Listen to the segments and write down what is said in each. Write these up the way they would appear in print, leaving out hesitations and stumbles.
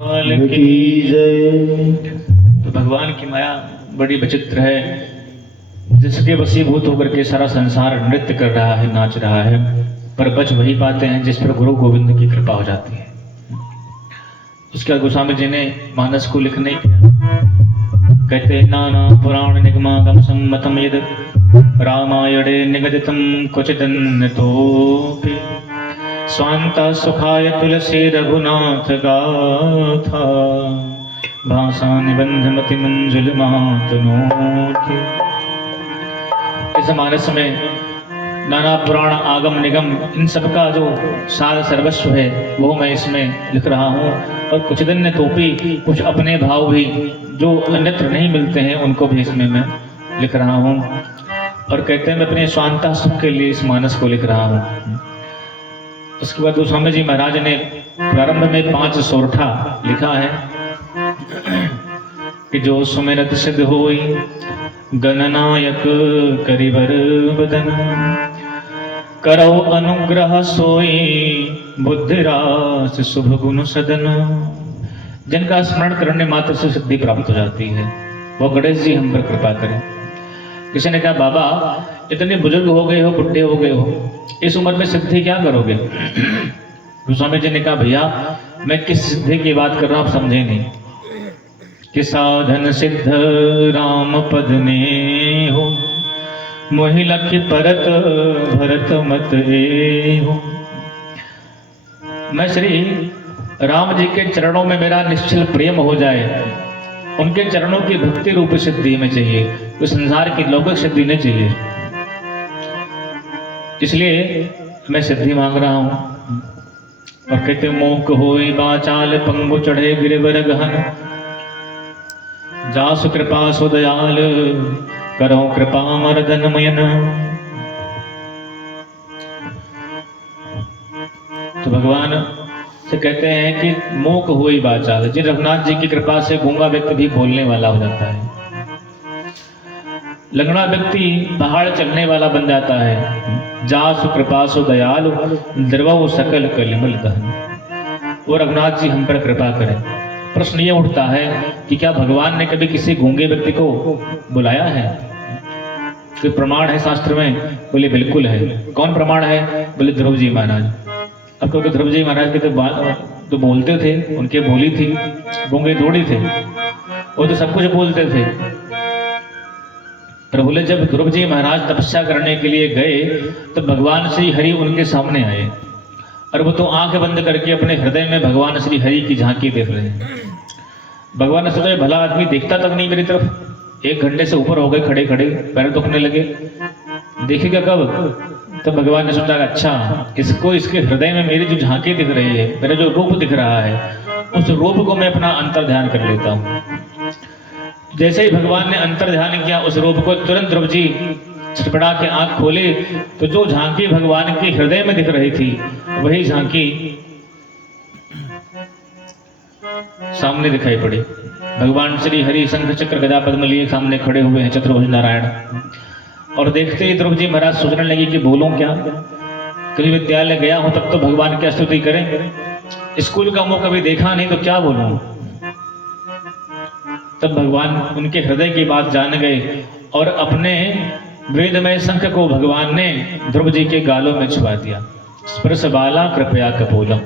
की जय। तो भगवान की माया बड़ी विचित्र है, जिसके वशीभूत होकर के सारा संसार नृत्य कर रहा है, नाच रहा है, पर बच वही पाते हैं जिस पर गुरु गोविंद की कृपा हो जाती है। उसके बाद गोस्वामी जी ने मानस को लिखने कहते नाना पुराण निगमागम सम्मतम यद रामायणे निगदितम क्वचिदन्यतोऽपि स्वान्ता सुखाय तुलसी रघुनाथ गाथा भाषा निबंध मति मंजुल मातनोति। इस मानस में नाना पुराण आगम निगम इन सब का जो सार सर्वस्व है वो मैं इसमें लिख रहा हूँ, और कुछ दिन तोपी कुछ अपने भाव भी जो अन्यत्र नहीं मिलते हैं उनको भी इसमें मैं लिख रहा हूँ। और कहते हैं मैं अपने स्वांता सुख के लिए इस मानस को लिख रहा हूँ। उसके बाद गोस्वामी जी महाराज ने प्रारंभ में 5 सोरठा लिखा है कि जो सुमिरत सिद्ध होई गणनायक करिबर बदन करो अनुग्रह सोई बुद्धिरास शुभ गुण सदन। जिनका स्मरण करने मात्र से सिद्धि प्राप्त हो जाती है, वो गणेश जी हम पर कृपा करें। किसी ने कहा बाबा इतने बुजुर्ग हो गए हो, बुढ़े हो गए हो, इस उम्र में सिद्धि क्या करोगे? गोस्वामी जी ने कहा भैया मैं किस सिद्धि की बात कर रहा हूं आप समझे नहीं। कि साधन सिद्ध राम पद में हो मोहि लखि परत भरत मत ए हो। मैं श्री राम जी के चरणों में मेरा निश्चल प्रेम हो जाए, उनके चरणों की भक्ति रूप सिद्धि में चाहिए, तो संसार की लौकिक सिद्धि नहीं चाहिए। इसलिए मैं सिद्धि मांग रहा हूं। और कहते मोक होई बाचाल पंगु चढ़े गिरिवर गहन जासु कृपा सुदयाल करो कृपा मर्दन मयन। तो भगवान से कहते हैं कि मोक हुई बाचाल, जिन रघुनाथ जी की कृपा से गूंगा व्यक्ति भी बोलने वाला हो जाता है, लंगड़ा व्यक्ति पहाड़ चलने वाला बन जाता है, जासु कृपा सु दयालु द्रवहु सकल कलिमल दहन। वो रघुनाथ जी हम पर कृपा करें। प्रश्न ये उठता है कि क्या भगवान ने कभी किसी गूंगे व्यक्ति को बुलाया है? कोई प्रमाण है शास्त्र में? बोले बिल्कुल है। कौन प्रमाण है? बोले ध्रुव जी महाराज। अब क्योंकि ध्रुव जी महाराज के तो बोलते थे, उनके बोली थी, गूंगे थोड़ी थे, वो तो सब कुछ बोलते थे। पर बोले जब ध्रुव जी महाराज तपस्या करने के लिए गए तो भगवान श्री हरि उनके सामने आए, और वो तो आंखें बंद करके अपने हृदय में भगवान श्री हरि की झांकी देख रहे हैं। भगवान ने सोचा भला आदमी देखता तक नहीं मेरी तरफ, 1 घंटे से ऊपर हो गए खड़े खड़े, पैर दुखने लगे, देखेगा कब? तो भगवान ने सोचा अच्छा इसको इसके हृदय में मेरी जो झांकी दिख रही है, मेरा जो रूप दिख रहा है, उस रूप को मैं अपना अंतर ध्यान कर लेता हूँ। जैसे ही भगवान ने अंतर ध्यान किया उस रूप को, तुरंत ध्रुव जी छटपटा के आंख खोले तो जो झांकी भगवान के हृदय में दिख रही थी वही झांकी सामने दिखाई पड़ी। भगवान श्री हरि शंख चक्र गदा पद्म लिए सामने खड़े हुए हैं, चतुर्भुज नारायण। और देखते ही ध्रुव जी महाराज सोचने लगे कि बोलूं क्या, कभी विद्यालय गया हूं तब तो भगवान की स्तुति करें, स्कूल का मुंह कभी देखा नहीं तो क्या बोलूं। तब भगवान उनके हृदय की बात जान गए और अपने वेदमय शंख को भगवान ने ध्रुव जी के गालों में छुपा दिया। स्पर्श बाला कृपया कपोलम।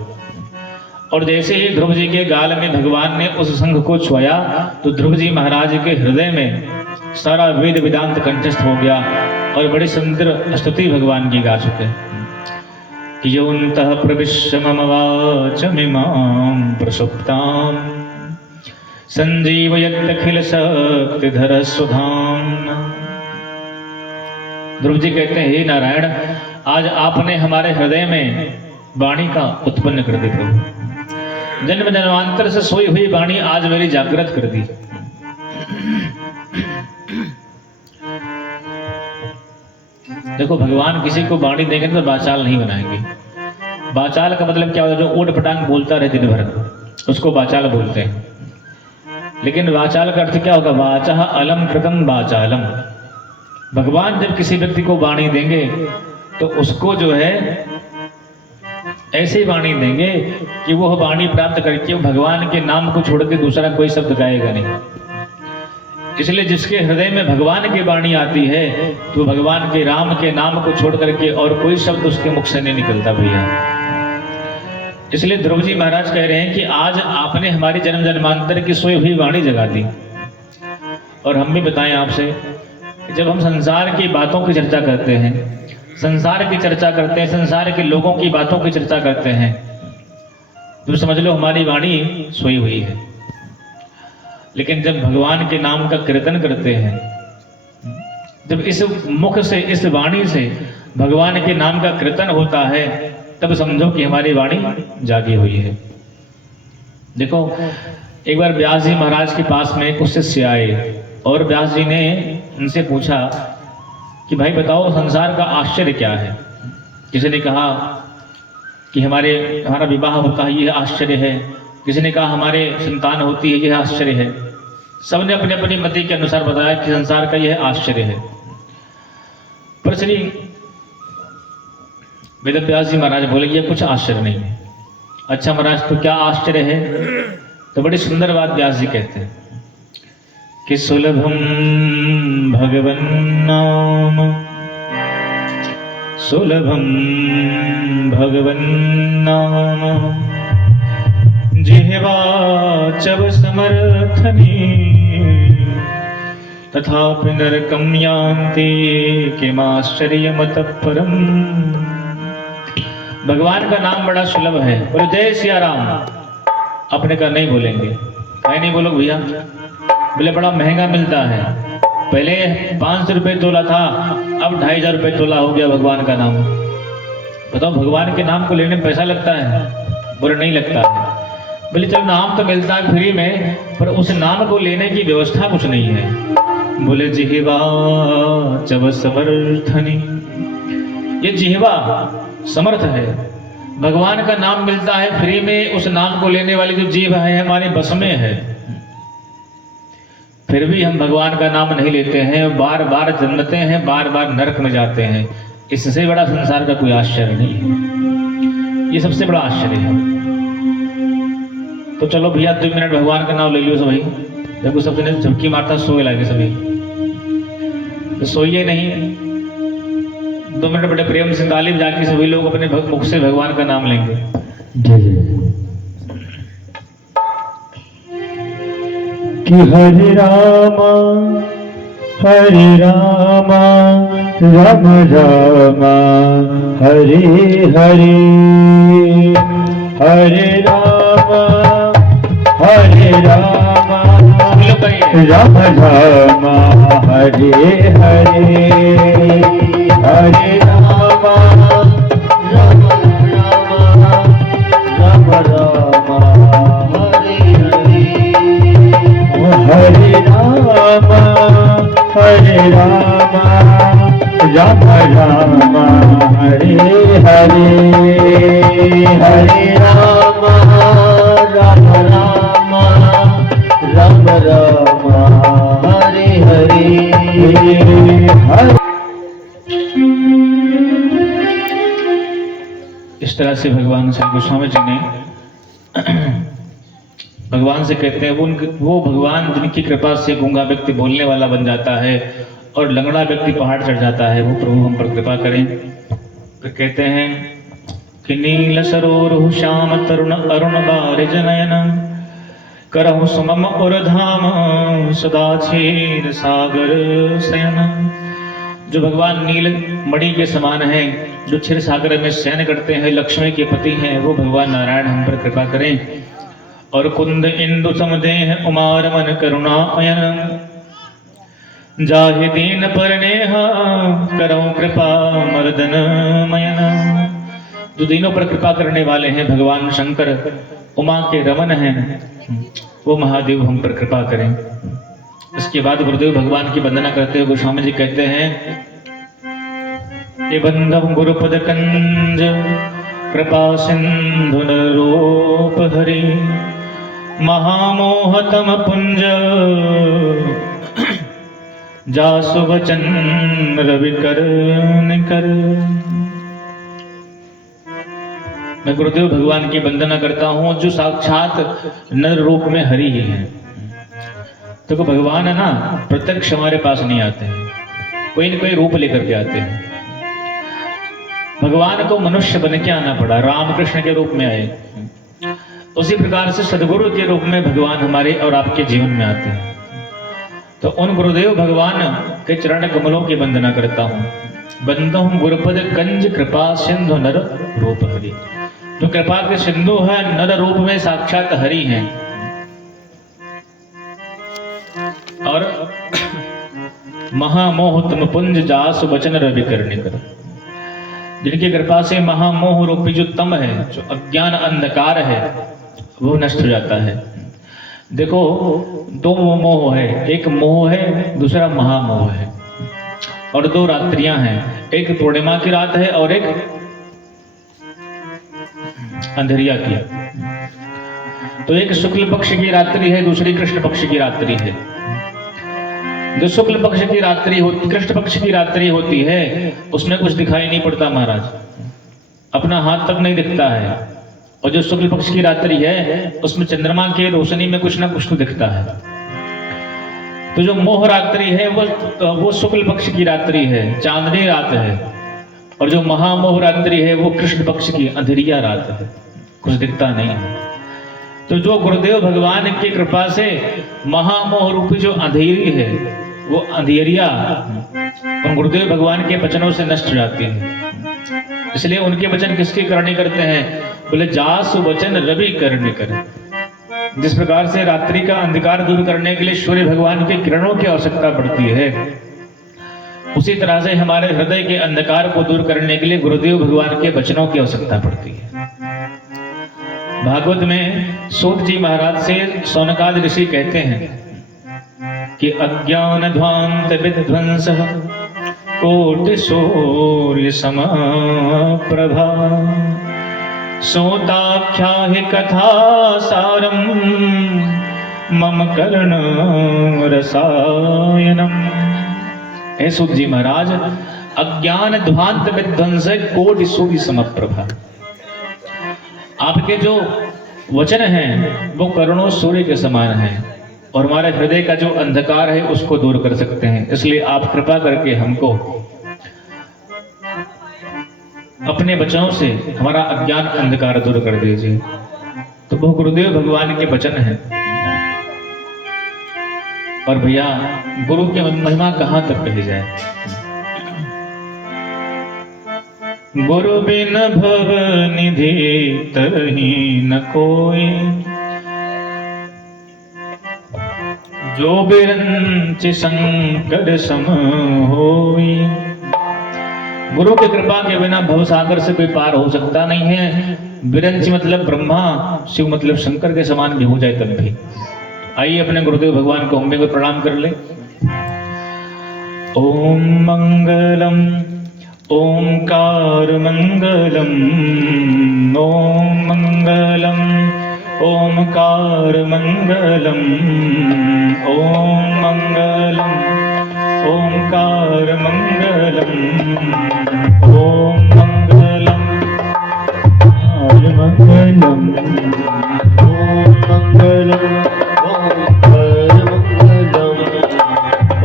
और जैसे ही ध्रुव जी के गाल में भगवान ने उस शंख को छुआया तो ध्रुव जी महाराज के हृदय में सारा वेद वेदांत कंठस्थ हो गया और बड़ी सुंदर स्तुति भगवान की गा चुके। योऽन्तः प्रविश्य मम वाचमिमां प्रसुप्तां संजीवयत्यखिल शक्तिधर सुधाम्ना। ध्रुव जी कहते हैं हे नारायण, आज आपने हमारे हृदय में वाणी का उत्पन्न कर दी प्रभु। जन्म जन्मांतर से सोई हुई वाणी आज मेरी जागृत कर दी। देखो भगवान किसी को वाणी देंगे तो बाचाल नहीं बनाएंगे। बाचाल का मतलब क्या होता है? जो ऊट पटांग बोलता रहे दिन भर उसको बाचाल बोलते हैं। लेकिन वाचाल का अर्थ क्या होगा? वाचा अलम कृतम वाचालम। भगवान जब किसी व्यक्ति को वाणी देंगे तो उसको जो है ऐसी वाणी देंगे कि वो वाणी प्राप्त करके भगवान के नाम को छोड़ के दूसरा कोई शब्द गाएगा नहीं। इसलिए जिसके हृदय में भगवान की वाणी आती है तो भगवान के राम के नाम को छोड़ करके और कोई शब्द उसके मुख से नहीं निकलता भैया। इसलिए ध्रुव जी महाराज कह रहे हैं कि आज आपने हमारी जन्म जन्मांतर की सोई हुई वाणी जगा दी। और हम भी बताएं आपसे, जब हम संसार की बातों की चर्चा करते हैं, संसार की चर्चा करते हैं, संसार के लोगों की बातों की चर्चा करते हैं, तो समझ लो हमारी वाणी सोई हुई है। लेकिन जब भगवान के नाम का कीर्तन करते हैं, जब इस मुख से, इस वाणी से भगवान के नाम का कीर्तन होता है, तब समझो कि हमारी वाणी जागी हुई है। देखो, एक बार व्यास जी महाराज के पास में कुछ शिष्य आए और व्यास जी ने उनसे पूछा कि भाई बताओ संसार का आश्चर्य क्या है। किसी ने कहा कि हमारा विवाह होता है, यह आश्चर्य है। किसी ने कहा हमारे संतान होती है, यह आश्चर्य है। सबने अपने अपनी मति के अनुसार बताया कि संसार का यह आश्चर्य है। पर श्री वेदव्यास जी महाराज बोले ये कुछ आश्चर्य नहीं है। अच्छा महाराज, तो क्या आश्चर्य है? तो बड़ी सुंदर बात व्यास जी कहते हैं कि सुलभम भगवन नाम, सुलभम भगवन नाम, जिह्वा चव समर्थनी, तथापि नरकं यान्ति किमाश्चर्यमतः परम्। भगवान का नाम बड़ा सुलभ है। बोले जय सिया राम। अपने का नहीं बोलेंगे, कहीं नहीं बोलो भैया। बोले बड़ा महंगा मिलता है, पहले 500 रुपये तोला था, अब 2500 रुपये तोला हो गया भगवान का नाम। बताओ भगवान के नाम को लेने में पैसा लगता है? बोले नहीं लगता है। बोले चलो नाम तो मिलता है फ्री में, पर उस नाम को लेने की व्यवस्था कुछ नहीं है। बोले जिह्वा चव समर्थनी, ये जिह्वा समर्थ है। भगवान का नाम मिलता है फ्री में, उस नाम को लेने वाली जो जीभ है हमारे बस में है। फिर भी हम भगवान का नाम नहीं लेते हैं, बार बार जन्मते हैं, बार बार नरक में जाते हैं। इससे बड़ा संसार का कोई आश्चर्य नहीं है। ये सबसे बड़ा आश्चर्य है। तो चलो भैया 2 मिनट भगवान का नाम ले लियो सभी। जब सबसे झपकी मारता सोए लगे सभी, तो सोइए नहीं, 2 मिनट बड़े प्रेम से ताली जाके सभी लोग अपने मुख से भगवान का नाम लेंगे। कि हरे रामा राम रामा हरे हरे, हरे रामा राम रामा हरे हरे, हरे रामा राम रामा हरे हरे, हरे रामा राम रामा हरे हरे, हरे रामा राम रामा हरे हरे, हरे। इस तरह से भगवान श्री गोस्वामी जी ने भगवान से कहते हैं वो भगवान जिनकी कृपा से गूंगा व्यक्ति बोलने वाला बन जाता है और लंगड़ा व्यक्ति पहाड़ चढ़ जाता है, वो प्रभु हम पर कृपा करें। फिर कहते हैं कि नील सरोरुह श्याम तरुण अरुण बारिज नयन, करहु सुमम उर्धाम सदा क्षीर सागर शयन। जो भगवान नील मणि के समान हैं, जो क्षीर सागर में शयन करते हैं, लक्ष्मी के पति हैं, वो भगवान नारायण हम पर कृपा करें। और कुंद इंदु समदेह उमार मन करुणा अयन, जाहि दीन पर नेहा करऊं कृपा मर्दन मयन। जो दीनों पर कृपा करने वाले हैं भगवान शंकर, उमा के रमन हैं, वो महादेव हम पर कृपा करें। इसके बाद गुरुदेव भगवान की वंदना करते हुए गोस्वामी जी कहते हैं ये बंदम गुरुपद कंज कृपा सिंधु नरोप हरि, महामोहतम पुंज जासु वचन रवि कर निकर। मैं गुरुदेव भगवान की वंदना करता हूँ जो साक्षात नर रूप में हरि ही हैं। तो भगवान है ना, प्रत्यक्ष हमारे पास नहीं आते हैं, कोई न कोई रूप लेकर के आते हैं। भगवान को मनुष्य बन के आना पड़ा, रामकृष्ण के रूप में आए। उसी प्रकार से सदगुरु के रूप में भगवान हमारे और आपके जीवन में आते हैं। तो उन गुरुदेव भगवान के चरण कमलों की वंदना करता हूँ। बंदो गुरुपद कंज कृपा सिंधु नर रूप हरि। जो कृपा के सिंधु है, नर रूप में साक्षात हरि हैं। और महामोह तुम पुंज जासु वचन रवि करने कर। जिनकी कृपा से महामोह रूपी जो तम है, जो अज्ञान अंधकार है, वो नष्ट हो जाता है। देखो, दो मोह है, एक मोह है, दूसरा महामोह है। और दो रात्रियां हैं, एक पूर्णिमा की रात है और एक अंधेरिया की। तो एक शुक्ल पक्ष की रात्रि है, दूसरी कृष्ण पक्ष की रात्रि है। जो शुक्ल पक्ष की रात्रि होती, कृष्ण पक्ष की रात्रि होती है, उसमें कुछ दिखाई नहीं पड़ता महाराज, अपना हाथ तक नहीं दिखता है। और जो शुक्ल पक्ष की रात्रि है, उसमें चंद्रमा की रोशनी में कुछ ना कुछ तो दिखता है। तो जो मोह रात्रि है वो शुक्ल पक्ष की रात्रि है, चांदनी रात है। और जो महामोह रात्रि है वो कृष्ण पक्ष की अंधेरिया रात है, कुछ दिखता नहीं है। तो जो गुरुदेव भगवान की कृपा से महामोह रूपी जो अंधेरी है, वो अंधेरिया उन गुरुदेव भगवान के वचनों से नष्ट हो जाती है। इसलिए उनके वचन किसकी करनी करते हैं? बोले जासु वचन रवि करनी कर। जिस प्रकार से रात्रि का अंधकार दूर करने के लिए सूर्य भगवान के किरणों की आवश्यकता पड़ती है, उसी तरह से हमारे हृदय के अंधकार को दूर करने के लिए गुरुदेव भगवान के वचनों की आवश्यकता पड़ती है। भागवत में सूत जी महाराज से सौनकाद ऋषि कहते हैं कि अज्ञान ध्वांत विध्वंस कोटि सूर्य समप्रभा सोताख्या हि कथा सारम मम कर्ण रसायनम। हे सूत जी महाराज, अज्ञान ध्वांत विध्वंस कोटि सूर्य समप्रभा। आपके जो वचन हैं वो करोड़ों सूर्य के समान हैं और हमारे हृदय का जो अंधकार है उसको दूर कर सकते हैं। इसलिए आप कृपा करके हमको अपने वचनों से हमारा अज्ञान अंधकार दूर कर दीजिए। तो वो गुरुदेव भगवान के वचन हैं। और भैया, गुरु की महिमा कहां तक कही जाए। गुरु बिन भव निधि तरही न कोई, जो बिरंच शंकर सम होई। गुरु की कृपा के बिना भवसागर से कोई पार हो सकता नहीं है। बिरंच मतलब ब्रह्मा, शिव मतलब शंकर के समान भी हो जाए तब भी। आइए अपने गुरुदेव भगवान को हम भी प्रणाम कर ले। ओम मंगलम ओंकार मंगलम, ओम मंगलम ओंकार मंगलम, ओम मंगलम ओंकार मंगलम, ओम मंगलम मंगलम, ओम मंगलम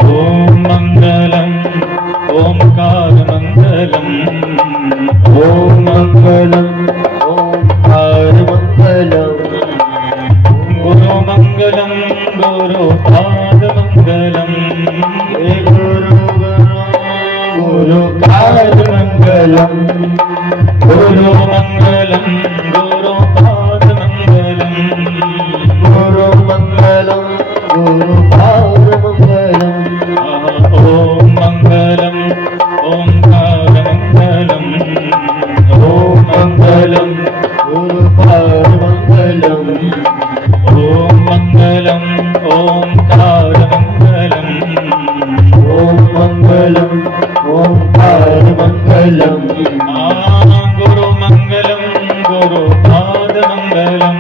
ओम मंगलम ओंकार मंगलम, ओम मंगलम ओंकार मंगलम। गुरु मंगलम गुरु पाद मंगलम, गुरु पाद मंगलम, गुरु मंगलम गुरु पाद मंगलम, गुरु मंगलम गुरु पाद मंगलम। ओम मंगलम ओंकार मंगलम, ओम मंगलम गुरु पाद मंगलम, ओम मंगलम ओंकार मंगलम, ओम मंगलम ओंकार मंगलम। गुरु मंगलम गुरु पाद मंगलम,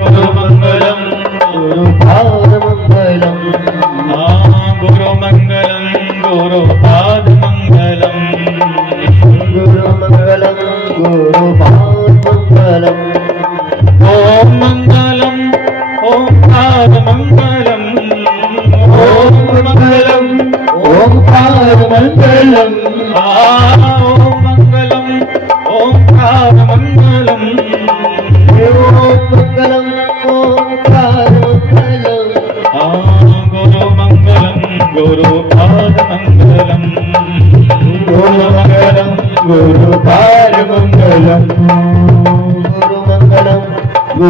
गुरु मंगलम गुरु पाद मंगलम, गुरु मंगलम गुरु पाद मंगलम, गुरु मंगलम गुरु पाद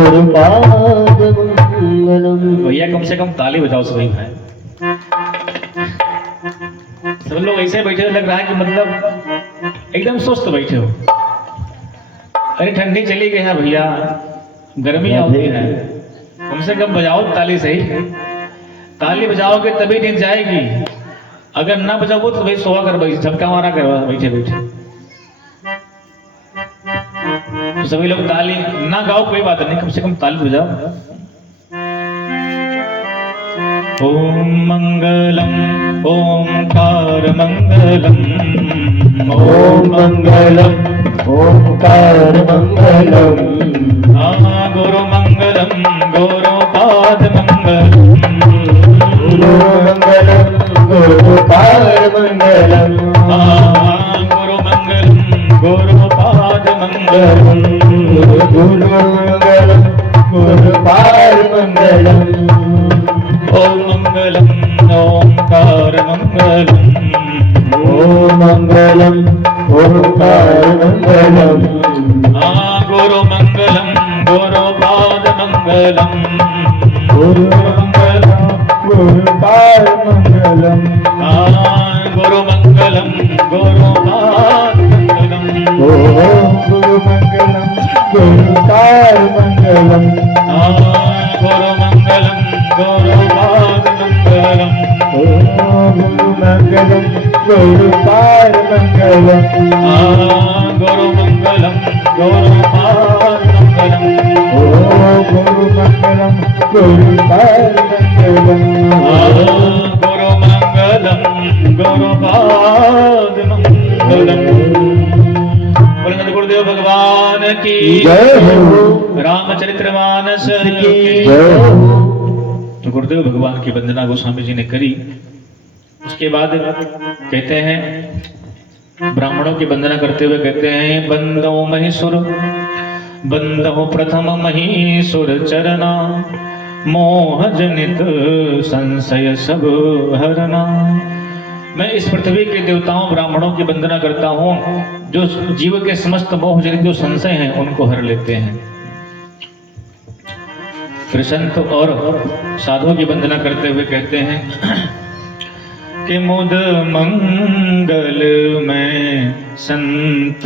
गुरुपाद मंगलम। भैया कम से कम ताली बजाओ सभी भाई। सब लोग ऐसे बैठे लग रहा है कि मतलब एकदम सुस्त बैठे हो। अरे ठंडी चली गई है भैया, गर्मी होती है, कम से कम बजाओ ताली सही। ताली बजाओगे तभी नींद जाएगी, अगर ना बजाओगे तो भाई सोआ कर बैठ, झपका मारा कर बैठे बैठे। तो सभी लोग ताली ना गाओ कोई बात नहीं, कम से कम ताली बजाओ। ओम मंगलम ओंकार मंगलम, ओम मंगलम ओंकार मंगलम। गुरु मंगलम गुरुपाद मंगलम, गुरु मंगलम गुरुपाद मंगलम। गुरु मंगलम गुरुपाद मंगलम, गुरु मंगलम गुरुपाद मंगलम। ओम मंगलम ओंकार मंगलम, ओम मंगलम ओंकार मंगलम। गुरु मंगलम गुरुपाद मंगलम, गुरु मंगलम गुरुपाद मंगलम। गुरु मंगलम गुरुपाद मंगलम, ओम गुरु मंगलम गुरुपाद मंगलम। गुरु मंगलम गुरुपाद मंगलम, ओम गुरु मंगलम गुरुपाद मंगलम। गुरु मंगलम गुरुपाद मंगलम, ओम गुरु मंगलम गुरुपाद मंगलम। गुरु मंगलम गुरुपाद मंगलम। बोले गुरुदेव भगवान की जय हो। रामचरितमानस की जय हो। तो गुरुदेव भगवान की वंदना गोस्वामी जी ने करी। उसके बाद कहते हैं, ब्राह्मणों की वंदना करते हुए कहते हैं, बंदो महीसुर बंदो प्रथम महीसुर चरना, मोह जनित संशय सब हरना। मैं इस पृथ्वी के देवताओं ब्राह्मणों की वंदना करता हूँ, जो जीव के समस्त मोह जनित जो संशय हैं उनको हर लेते हैं। फिर संत और साधु की वंदना करते हुए कहते हैं कि मुद मंगल में संत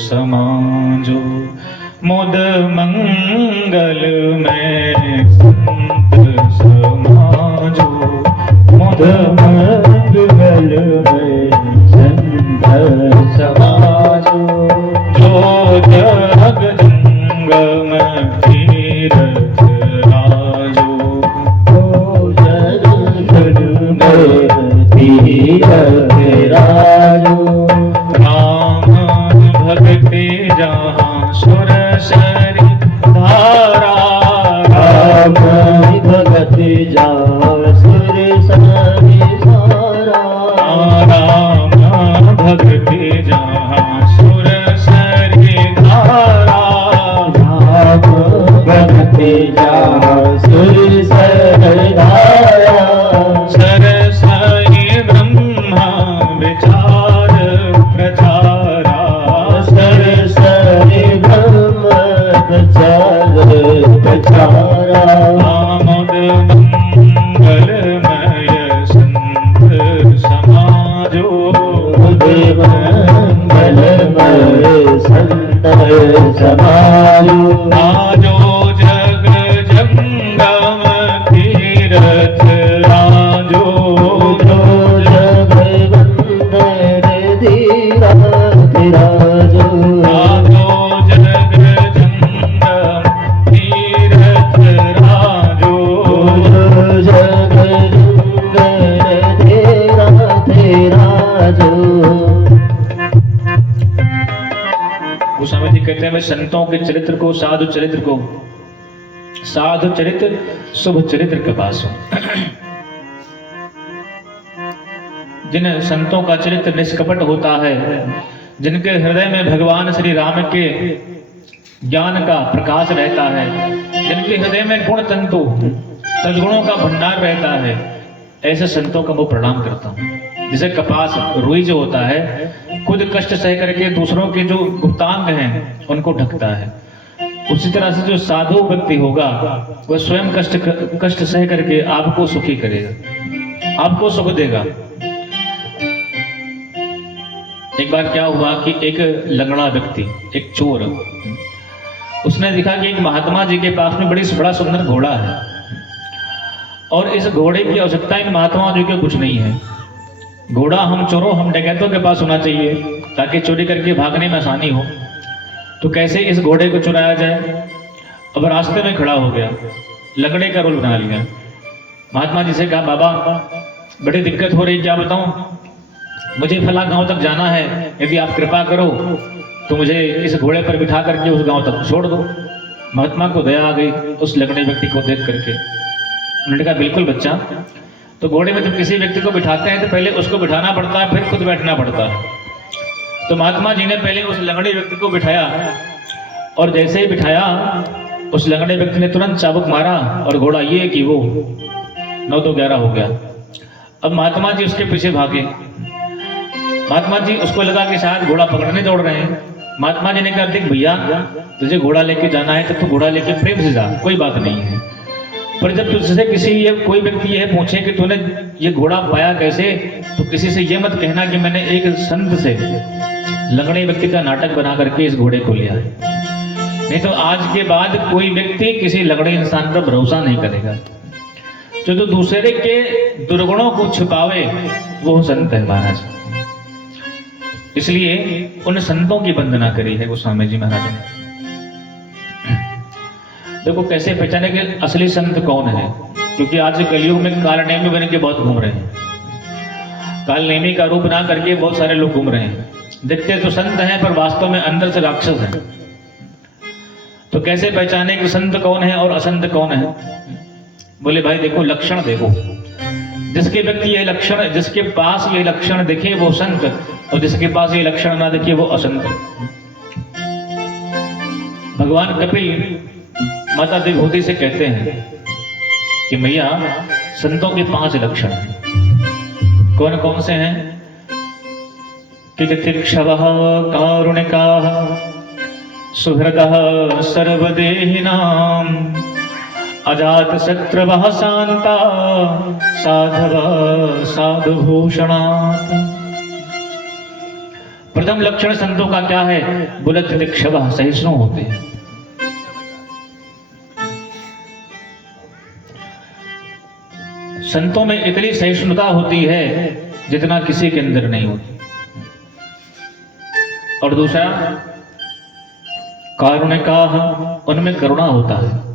समाजो, मुद मंगल में संत समाजो, मुद मंगल में संत समाजो। जो जग जंगम तीरथ राजो, तीरथ राजो। राम भक्ति जहाँ सुर सरी धारा, राम भगति जा सुर सरी सारा। राम भक्ति जहाँ सुर सरी धारा, राम भगति जा सुर सरी धारा। सरसाई ब्रह्मा विचार प्रचारा, सरसरी ब्रह्म प्रचार प्रचारा। आमोद मंगलमय संत समाजो, देव मंगलमय संत समाजो। आजो जग जंगम तीरथ राजो, जो जग बंदर धीरथ राजो। आजो जग जंगम तीरथ राजो, जो जग बंदर धीरथ राजो। गोस्वामी जी कहते हैं, मैं संतों के चरित्र को, साधु चरित्र को, साधु चरित्र शुभ चरित्र के पास हूं। जिन संतों का चरित्र निष्कपट होता है, जिनके हृदय में भगवान श्री राम के ज्ञान का प्रकाश रहता है, जिनके हृदय में गुण तंतु सद्गुणों का भंडार रहता है, ऐसे संतों का मैं प्रणाम करता हूँ। जैसे कपास रुई जो होता है, खुद कष्ट सह करके दूसरों के जो गुप्तांग हैं उनको ढकता है, उसी तरह से जो साधु व्यक्ति होगा वह स्वयं कष्ट सह करके आपको सुखी करेगा, आपको सुख देगा। एक बार क्या हुआ कि एक लंगड़ा व्यक्ति, एक चोर, उसने देखा कि एक महात्मा जी के पास में बड़ा सुंदर घोड़ा है और इस घोड़े की आवश्यकता इन महात्मा जी को कुछ नहीं है। घोड़ा हम चोरों, हम डकैतों के पास होना चाहिए ताकि चोरी करके भागने में आसानी हो। तो कैसे इस घोड़े को चुराया जाए? अब रास्ते में खड़ा हो गया, लंगड़े का रोल बना लिया। महात्मा जी से कहा, बाबा बड़ी दिक्कत हो रही, क्या बताऊं, मुझे फला गांव तक जाना है, यदि आप कृपा करो तो मुझे इस घोड़े पर बिठा करके उस गांव तक छोड़ दो। महात्मा को दया आ गई उस लंगड़े व्यक्ति को देख करके। उन्होंने कहा, बिल्कुल बच्चा, तो घोड़े में जब किसी व्यक्ति को बिठाते हैं तो पहले उसको बिठाना पड़ता है, फिर खुद बैठना पड़ता है। तो महात्मा जी ने पहले उस लंगड़े व्यक्ति को बिठाया और जैसे ही बिठाया उस लंगड़े व्यक्ति ने तुरंत चाबुक मारा और घोड़ा ये कि वो 9 तो 11 हो गया। अब महात्मा जी उसके पीछे भागे। महात्मा जी, उसको लगा कि शायद घोड़ा पकड़ने दौड़ रहे हैं। महात्मा जी ने कहा, देख भैया, तुझे घोड़ा लेके जाना है तो तू घोड़ा लेके प्रेम से जा, कोई बात नहीं है। पर जब तुझसे कोई व्यक्ति यह पूछे कि तूने ये घोड़ा पाया कैसे, तो किसी से ये मत कहना कि मैंने एक संत से लंगड़े व्यक्ति का नाटक बना करके इस घोड़े को लिया है। नहीं तो आज के बाद कोई व्यक्ति किसी लंगड़े इंसान पर भरोसा नहीं करेगा। जो दूसरे के दुर्गुणों को छुपावे वो संत है महाराज। इसलिए उन संतों की वंदना करी है गोस्वामी जी महाराज ने। देखो कैसे पहचाने कि असली संत कौन है, क्योंकि आज कलयुग में कालनेमी बन के बहुत घूम रहे हैं। कालनेमी का रूप ना करके बहुत सारे लोग घूम रहे हैं, दिखते तो संत हैं पर वास्तव में अंदर से राक्षस हैं। तो कैसे पहचाने कि संत कौन है और असंत कौन है? बोले भाई देखो, लक्षण देखो। जिसके व्यक्ति ये लक्षण, जिसके पास ये लक्षण दिखे वो संत, और जिसके पास ये लक्षण ना दिखे वो असंत। भगवान कपिल माता विभूति से कहते हैं कि मैया संतों के 5 लक्षण हैं। कौन कौन से हैं? कि तितिक्षवः कारुणिकाः सुहृदः सर्वदेहिनां अजातशत्रवः शान्ता साधवः साधुभूषणात्। प्रथम लक्षण संतों का क्या है? बोले तितिक्षवः, सहिष्णु होते हैं। संतों में इतनी सहिष्णुता होती है जितना किसी के अंदर नहीं होती। और दूसरा कारुणिकाः, उनमें करुणा होता है।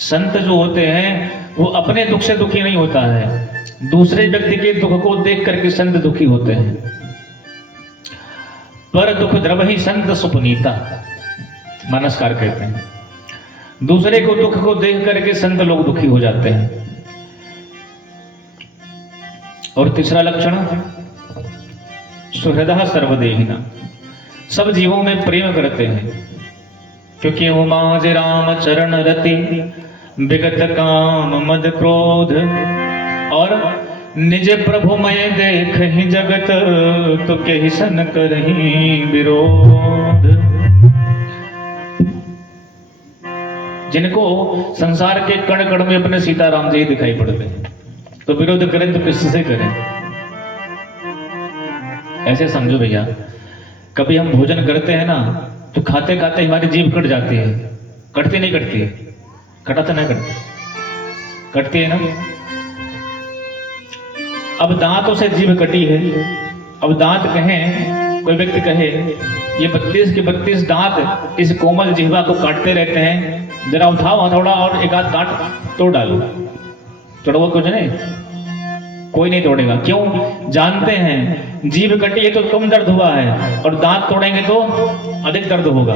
संत जो होते हैं वो अपने दुख से दुखी नहीं होता है, दूसरे व्यक्ति के दुख को देख करके संत दुखी होते हैं। पर दुख द्रवहि संत सुपुनीता, मानसकार कहते हैं। दूसरे को दुख को देख करके संत लोग दुखी हो जाते हैं। और तीसरा लक्षण सुहृदः सर्वदेहिना, सब जीवों में प्रेम करते हैं, क्योंकि उमाज राम चरण रति विगत काम मद क्रोध। और निज प्रभु मय देख ही जगत, तो के सन करही विरोध। जिनको संसार के कण कण में अपने सीताराम जी दिखाई पड़ते हैं, तो विरोध करें तो किससे करें? ऐसे समझो भैया, कभी हम भोजन करते हैं ना तो खाते खाते हमारी जीभ कट जाती है। कटती नहीं कटती है? कटा तो नहीं कटती, कटती है ना। अब दांतों से जीभ कटी है। अब दांत कहें, कोई व्यक्ति कहे ये 32 के 32 दांत इस कोमल जिह्वा को काटते रहते हैं, जरा उठाओ हथौड़ा और एक आध दांत तोड़ डालो। तोड़ो कुछ नहीं, कोई नहीं तोड़ेगा। क्यों? जानते हैं जीभ कटी है तो कम दर्द हुआ है, और दांत तोड़ेंगे तो अधिक दर्द होगा।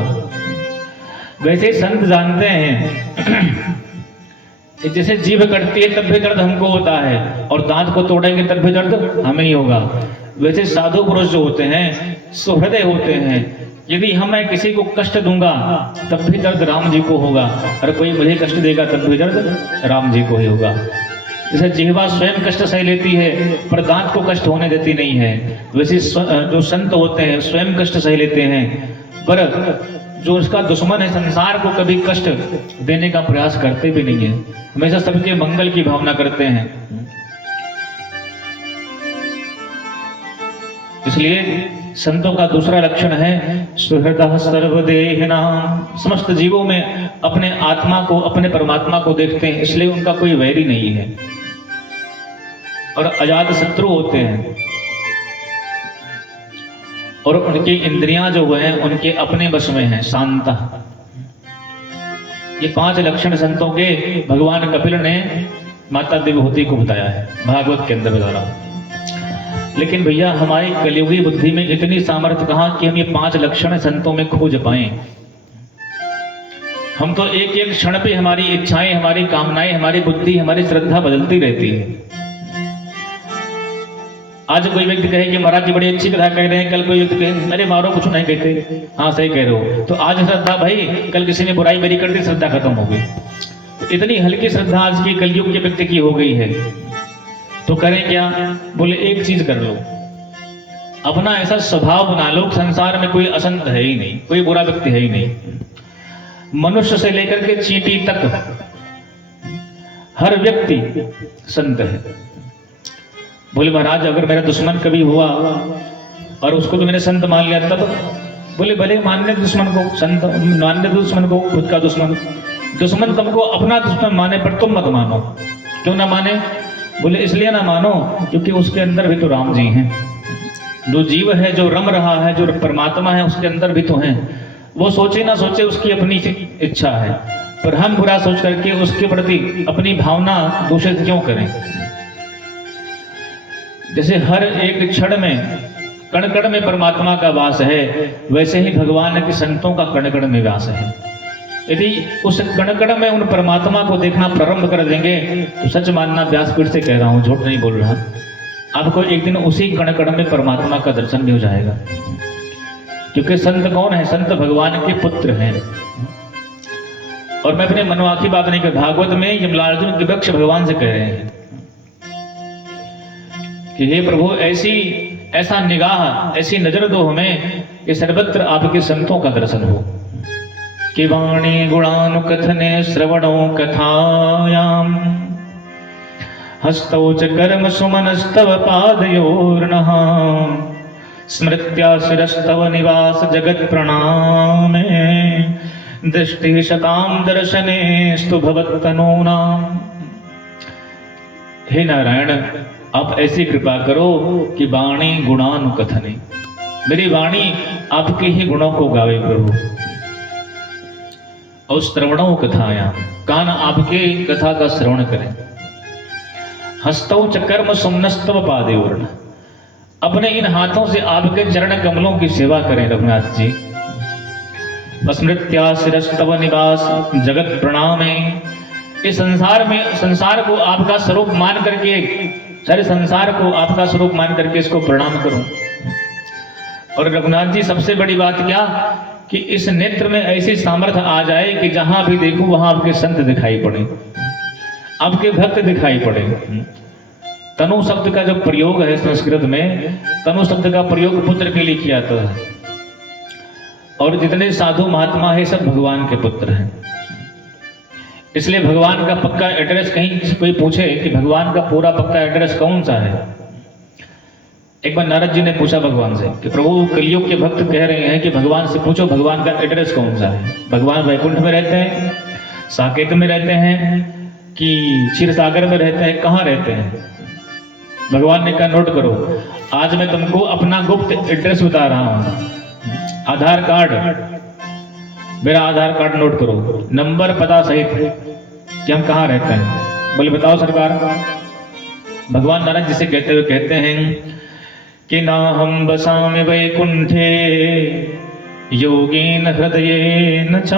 वैसे संत जानते हैं जैसे जीभ कटती है तब भी दर्द हमको होता है, और दांत को तोड़ेंगे तब भी दर्द हमें ही होगा। वैसे साधु पुरुष जो होते हैं सुहृदय होते हैं। यदि मैं किसी को कष्ट दूंगा तब भी दर्द राम जी को होगा, और कोई मुझे कष्ट देगा तब भी दर्द राम जी को ही होगा। जैसे जिह्वा स्वयं कष्ट सह लेती है पर दांत को कष्ट होने देती नहीं है, वैसे जो संत होते हैं स्वयं कष्ट सह लेते हैं पर जो उसका दुश्मन है संसार को कभी कष्ट देने का प्रयास करते भी नहीं है, हमेशा सबके मंगल की भावना करते हैं। इसलिए संतों का दूसरा लक्षण है सुहृदः सर्वदेहिनां, समस्त जीवों में अपने आत्मा को, अपने परमात्मा को देखते हैं, इसलिए उनका कोई वैरी नहीं है और अजात शत्रु होते हैं। और उनकी इंद्रियां जो हैं उनके अपने वश में हैं, शांता। ये 5 लक्षण संतों के भगवान कपिल ने माता देवहूति को बताया है, भागवत के अंदर बता रहा हूं। लेकिन भैया हमारी कलियुगी बुद्धि में इतनी सामर्थ्य कहाँ कि हम ये 5 लक्षण संतों में खोज पाएं। हम तो एक एक क्षण पे हमारी इच्छाएं, हमारी कामनाएं, हमारी बुद्धि, हमारी श्रद्धा बदलती रहती है। आज कोई व्यक्ति कहे कि महाराज जी बड़ी अच्छी कथा कह रहे हैं, कल कोई व्यक्ति कहे अरे मारो कुछ नहीं कहते, हाँ सही कह रहे हो, तो आज श्रद्धा भाई, कल किसी ने बुराई मेरी कर दी, श्रद्धा खत्म हो गई। तो इतनी हल्की श्रद्धा आज की कलयुग के व्यक्ति की हो गई है, तो करें क्या? बोले एक चीज कर लो, अपना ऐसा स्वभाव बना लो, संसार में कोई असंत है ही नहीं, कोई बुरा व्यक्ति है ही नहीं। मनुष्य से लेकर के चींटी तक हर व्यक्ति संत है। बोले महाराज अगर मेरा दुश्मन कभी हुआ और उसको तो मैंने संत मान लिया तब? बोले भले मानने दुश्मन को, संत मानने दुश्मन को, खुद का दुश्मन तुमको अपना दुश्मन माने पर तुम मत मानो। क्यों ना माने? बोले इसलिए ना मानो क्योंकि उसके अंदर भी तो राम जी हैं। जो जीव है, जो रम रहा है, जो परमात्मा है, उसके अंदर भी तो हैं। वो सोचे ना सोचे उसकी अपनी इच्छा है, पर हम बुरा सोच करके उसके प्रति अपनी भावना दूषित क्यों करें? जैसे हर एक क्षण में, कण कण में परमात्मा का वास है, वैसे ही भगवान के संतों का कण कण में वास है। यदि उस कण कण में उन परमात्मा को देखना प्रारंभ कर देंगे तो सच मानना, व्यासपीठ से कह रहा हूं, झूठ नहीं बोल रहा, आपको एक दिन उसी कण कण में परमात्मा का दर्शन भी हो जाएगा। क्योंकि संत कौन है? संत भगवान के पुत्र हैं। और मैं अपने मनवा की बात नहीं कर, भागवत में यमलार्जुन के वृक्ष भगवान से कह रहे हैं कि हे प्रभु ऐसा निगाह, ऐसी नजर दो हमें कि सर्वत्र आपके संतों का दर्शन हो। कि वाणी गुणानुकथने श्रवणो कथायाम हस्तौ च कर्म सुमनस्तव पादयोर्नः स्मृत्या शिरस्तव निवास जगत प्रणामे दृष्टि शताम दर्शने स्तु भवत्तनूनाम। हे नारायण, आप ऐसी कृपा करो कि वाणी गुणानुकथने, मेरी वाणी आपके ही गुणों को गावे प्रभु। और श्रवणों कथाया, कान आपके कथा का श्रवण करें। हस्तौ च कर्म सुमनस्तव पादयोर्न, अपने इन हाथों से आपके चरण कमलों की सेवा करें रघुनाथ जी। स्मृत्या शिरस्तव निवास जगत प्रणामे, इस संसार में, संसार को आपका स्वरूप मान करके, सारे संसार को आपका स्वरूप मान करके इसको प्रणाम करूं। और रघुनाथ जी सबसे बड़ी बात क्या कि इस नेत्र में ऐसी सामर्थ्य आ जाए कि जहां भी देखूं वहां आपके संत दिखाई पड़े, आपके भक्त दिखाई पड़े। तनु शब्द का जो प्रयोग है संस्कृत में, तनु शब्द का प्रयोग पुत्र के लिए किया जाता है। और जितने साधु महात्मा है सब भगवान के पुत्र हैं। इसलिए भगवान का पक्का एड्रेस, कहीं कोई पूछे कि भगवान का पूरा पक्का एड्रेस कौन सा है, एक बार नारद जी ने पूछा भगवान से कि प्रभु कलियुग के भक्त कह रहे हैं कि भगवान से पूछो भगवान का एड्रेस कौन सा है। भगवान वैकुंठ में रहते हैं, साकेत में रहते हैं, कि क्षीर सागर में रहते हैं, कहाँ रहते हैं? भगवान ने कहा नोट करो, आज मैं तुमको अपना गुप्त एड्रेस बता रहा हूँ। आधार कार्ड, मेरा आधार कार्ड नोट करो, नंबर पता सहित कि हम कहाँ रहते हैं। बोले बताओ सरकार। भगवान नारद जी से कहते हुए कहते हैं कि ना हम बसामि वैकुंठे योगीन हृदयेन च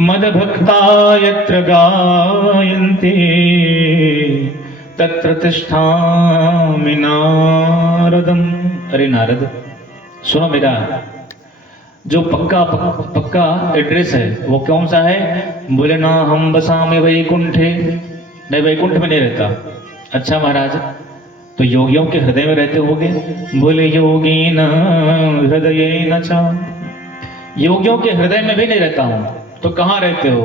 मदभक्ता यत्र गायन्ति तत्र तिष्ठामि नारदम। अरे नारद सुनो, मेरा जो पक्का एड्रेस है वो कौन सा है? बोले ना हम बसामि वैकुंठे, मैं वैकुंठ में नहीं रहता। अच्छा महाराज, तो योगियों के हृदय में रहते होगे। बोले योगी न हृदय न चा, योगियों के हृदय में भी नहीं रहता हूं, तो कहाँ रहते हो?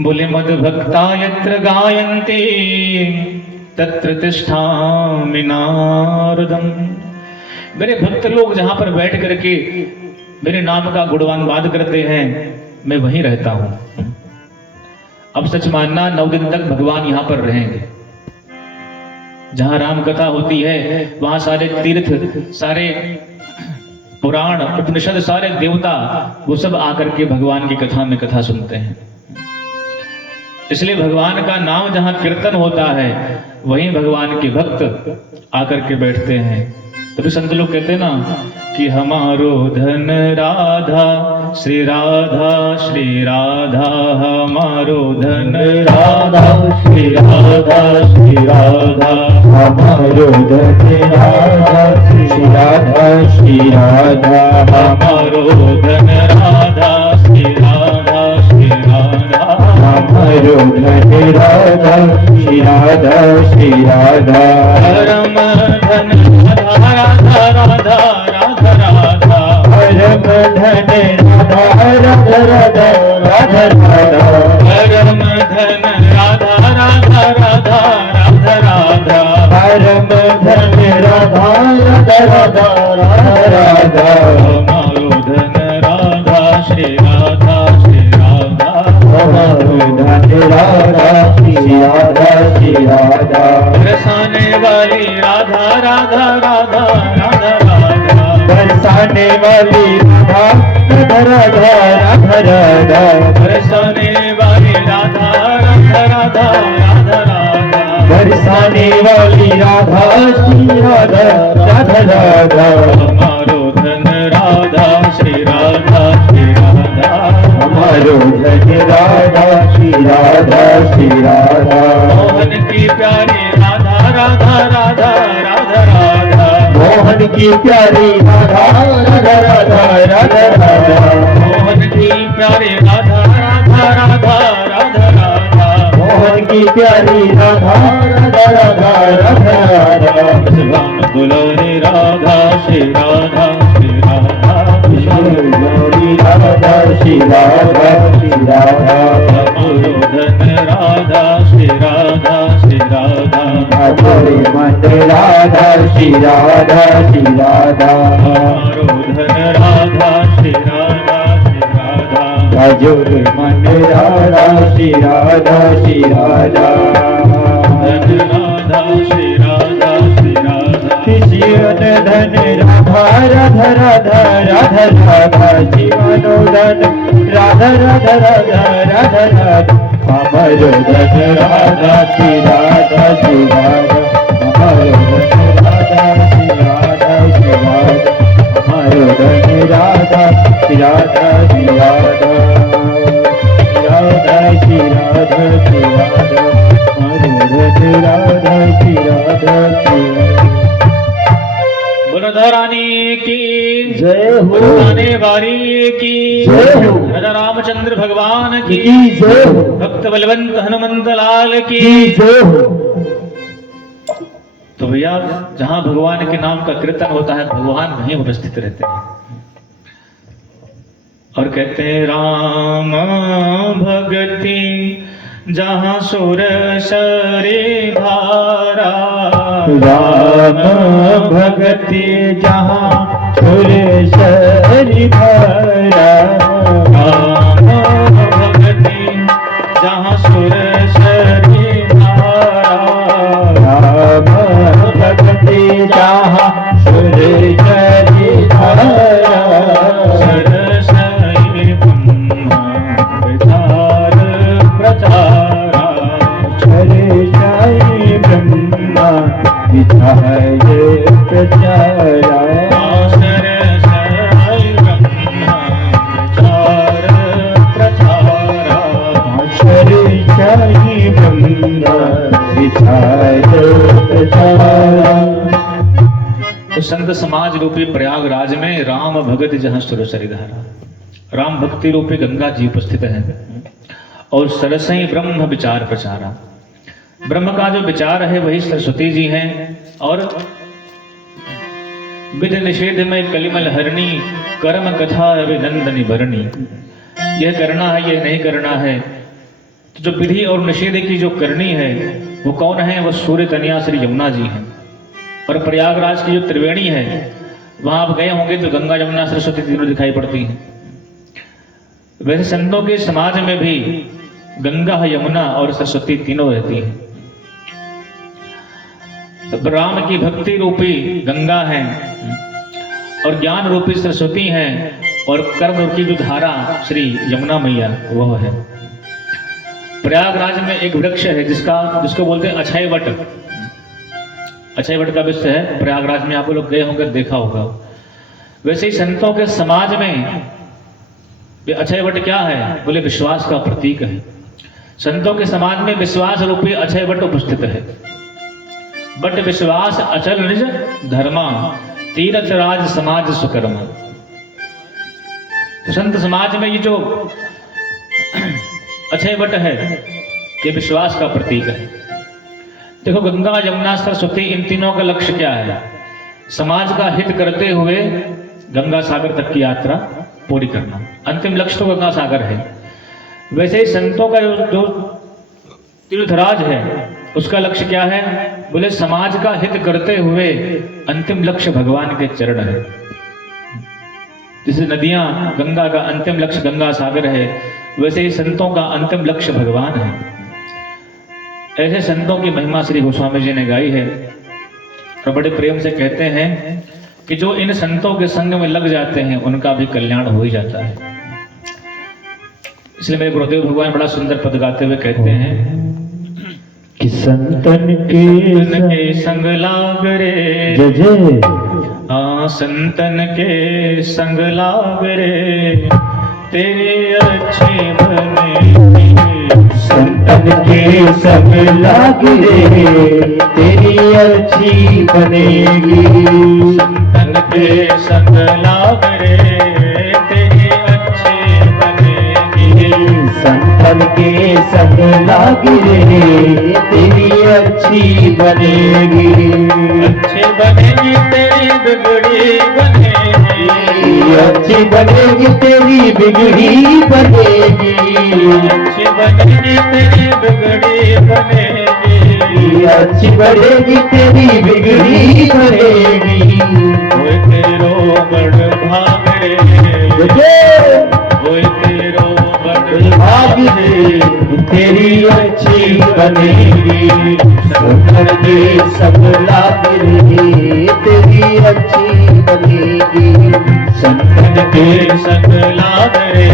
बोले मद भक्ता यत्र गायन्ते तत्र तिष्ठामि नारदम, मेरे भक्त लोग जहां पर बैठ करके मेरे नाम का गुणगान वाद करते हैं, मैं वहीं रहता हूं। अब सच मानना 9 दिन तक भगवान यहां पर रहेंगे। जहां राम कथा होती है वहां सारे तीर्थ, सारे पुराण, उपनिषद, सारे देवता वो सब आकर के भगवान की कथा में कथा सुनते हैं। इसलिए भगवान का नाम जहां कीर्तन होता है वहीं भगवान के भक्त आकर के बैठते हैं। तभी संत लोग कहते हैं ना कि हमारो धन राधा श्री राधा, श्री राधा हमारो धन राधा, श्री राधा, श्री राधा हमारो धन राधा, श्री राधा, श्री राधा हमारो धन राधा, श्री राधा, श्री राधा हमारो धन राधा, श्री राधा, श्री राधा परम धन राधा राधा राधा राधा परम धन राधा राधा राधा राधा राधा परम धन राधा राधा राधा राधा राधा परम धन राधा राधा राधा राधा राधा हमारो धन राधा श्री राधा, श्री राधा हमारो धन राधा, श्री राधा, श्री राधा बरसाने वाली राधा राधा राधा राधा राधा बरसाने वाली राधा राधा राधा राधा बरसाने वाली राधा राधा राधा राधा राधा बरसाने वाली राधा, श्री राधा राधा राधा हमारो धन राधा श्री राधा, श्री राधा हमारो धन राधा, श्री राधा, श्री राधा मोहन की प्यारी राधा राधा राधा राधा राधा मोहन की प्यारी राधा राधा राधा राधा राधा मोहन की प्यारी राधा राधा राधा राधा राधा मोहन की प्यारी राधा राधा राधा राधा राधा भगवान दुलारी राधा श्री राधा, श्री राधा श्री राधा, श्री राधा, श्री राधा हमारो धन राधा श्री राधा, श्री राधा हमारे मन राधा, श्री राधा, श्री राधा हमारो धन राधा श्री राधा, श्री राधा हजूर मन राधा, श्री राधा, श्री राधा धन राधा श्री राधा, श्री राधा जीवन धन राधा राधा राधा राधा राधा जीवनो धन राधा राधा राधा राधा राधा हमारो धन राधा, श्री राधा, श्री राधा हमारो धन राधा, श्री राधा, श्री राधा हमारो धन राधा, श्री राधा, श्री राधा राधा, श्री राधा, श्री राधा हमारो धन राधा, श्री राधा, श्री राधा राधा रानी की जय हो, बुलाने वाली की जय हो, राजा रामचंद्र भगवान की जय हो, भक्त बलवंत हनुमंत लाल की जय हो। तो भैया जहां भगवान के नाम का कीर्तन होता है भगवान वहीं उपस्थित रहते हैं और कहते हैं राम भगति जहां सुर सरे धारा राम भगति जहाँ सुर सरि भरा राम भगति जहां सुर सरे धारा राम भगति जहाँ सुर सरि भरा सरसई ब्रह्म विचार प्रचारा सरसाई ब्रह्मा विचार प्रचारा सरसई ब्रह्म विचार प्रचारा सरसाई ब्रह्मा विचार प्रचारा। तो संत समाज रूपी प्रयागराज में राम भगत जहाँ सुर सरिधारा, राम भक्ति रूपी गंगा जी उपस्थित हैं और सरसई ब्रह्म विचार प्रचारा। ब्रह्म का जो विचार है वही सरस्वती जी हैं। और विध निषेध में कलिमल हरणी, कर्म कथा अभिनंदनी भरणी। यह करना है, यह नहीं करना है। तो जो विधि और निषेध की जो करनी है वो कौन है? वो सूर्य कन्या श्री यमुना जी हैं। और प्रयागराज की जो त्रिवेणी है वहां आप गए होंगे तो गंगा यमुना सरस्वती तीनों दिखाई पड़ती हैं। वैसे संतों के समाज में भी गंगा, यमुना और सरस्वती तीनों रहती हैं। तो राम की भक्ति रूपी गंगा है और ज्ञान रूपी सरस्वती है और कर्म रूपी जो धारा श्री यमुना मैया वह है। प्रयागराज में एक वृक्ष है जिसको बोलते हैं अक्षय वट। अक्षय वट का वृक्ष है प्रयागराज में, आप लोग गए होंगे, देखा होगा। वैसे ही संतों के समाज में अक्षय वट क्या है? बोले विश्वास का प्रतीक है। संतों के समाज में विश्वास रूपी अक्षय वट उपस्थित है। बट विश्वास अचल निज धर्मा, तीरथ राज समाज सुकर्मा। तो संत समाज में ये जो अक्षय वट है ये विश्वास का प्रतीक है। देखो गंगा, यमुना, सरस्वती इन तीनों का लक्ष्य क्या है? समाज का हित करते हुए गंगा सागर तक की यात्रा पूरी करना। अंतिम लक्ष्य तो गंगा सागर है। वैसे ही संतों का जो तीर्थराज है उसका लक्ष्य क्या है? बोले समाज का हित करते हुए अंतिम लक्ष्य भगवान के चरण है। जैसे नदियां, गंगा का अंतिम लक्ष्य गंगा सागर है, वैसे ही संतों का अंतिम लक्ष्य भगवान है। ऐसे संतों की महिमा श्री गोस्वामी जी ने गाई है और बड़े प्रेम से कहते हैं कि जो इन संतों के संग में लग जाते हैं उनका भी कल्याण हो ही जाता है। इसलिए मेरे गुरुदेव भगवान बड़ा सुंदर पद गाते हुए कहते हैं कि संतन के संग लाग रे, जय जय, हाँ संतन के संग लाग रे, तेरे अच्छे बने। संतन के संग लाग रे, तेरी अच्छी बनेगी। संतन के संग लाग रे, तेरी अच्छी बनेगी। संतन के संग लाग रे, तेरी अच्छी बनेगी। अच्छी बनेगी तेरी बिगड़ी बनेगी। अच्छी बनेगी तेरी बिगड़ी बनेगी। अच्छी बनेगी तेरी बिगड़ी बनेगी। अच्छी बनेगी तेरी बिगड़ी बनेगी। कोई तेरो बड़ भाग रे, कोई तेरो बड़ भाग रे, तेरी अच्छी बनेगी। संतन के संग लाग रे, तेरी अच्छी बनेगी। संतन के संग लाग रे,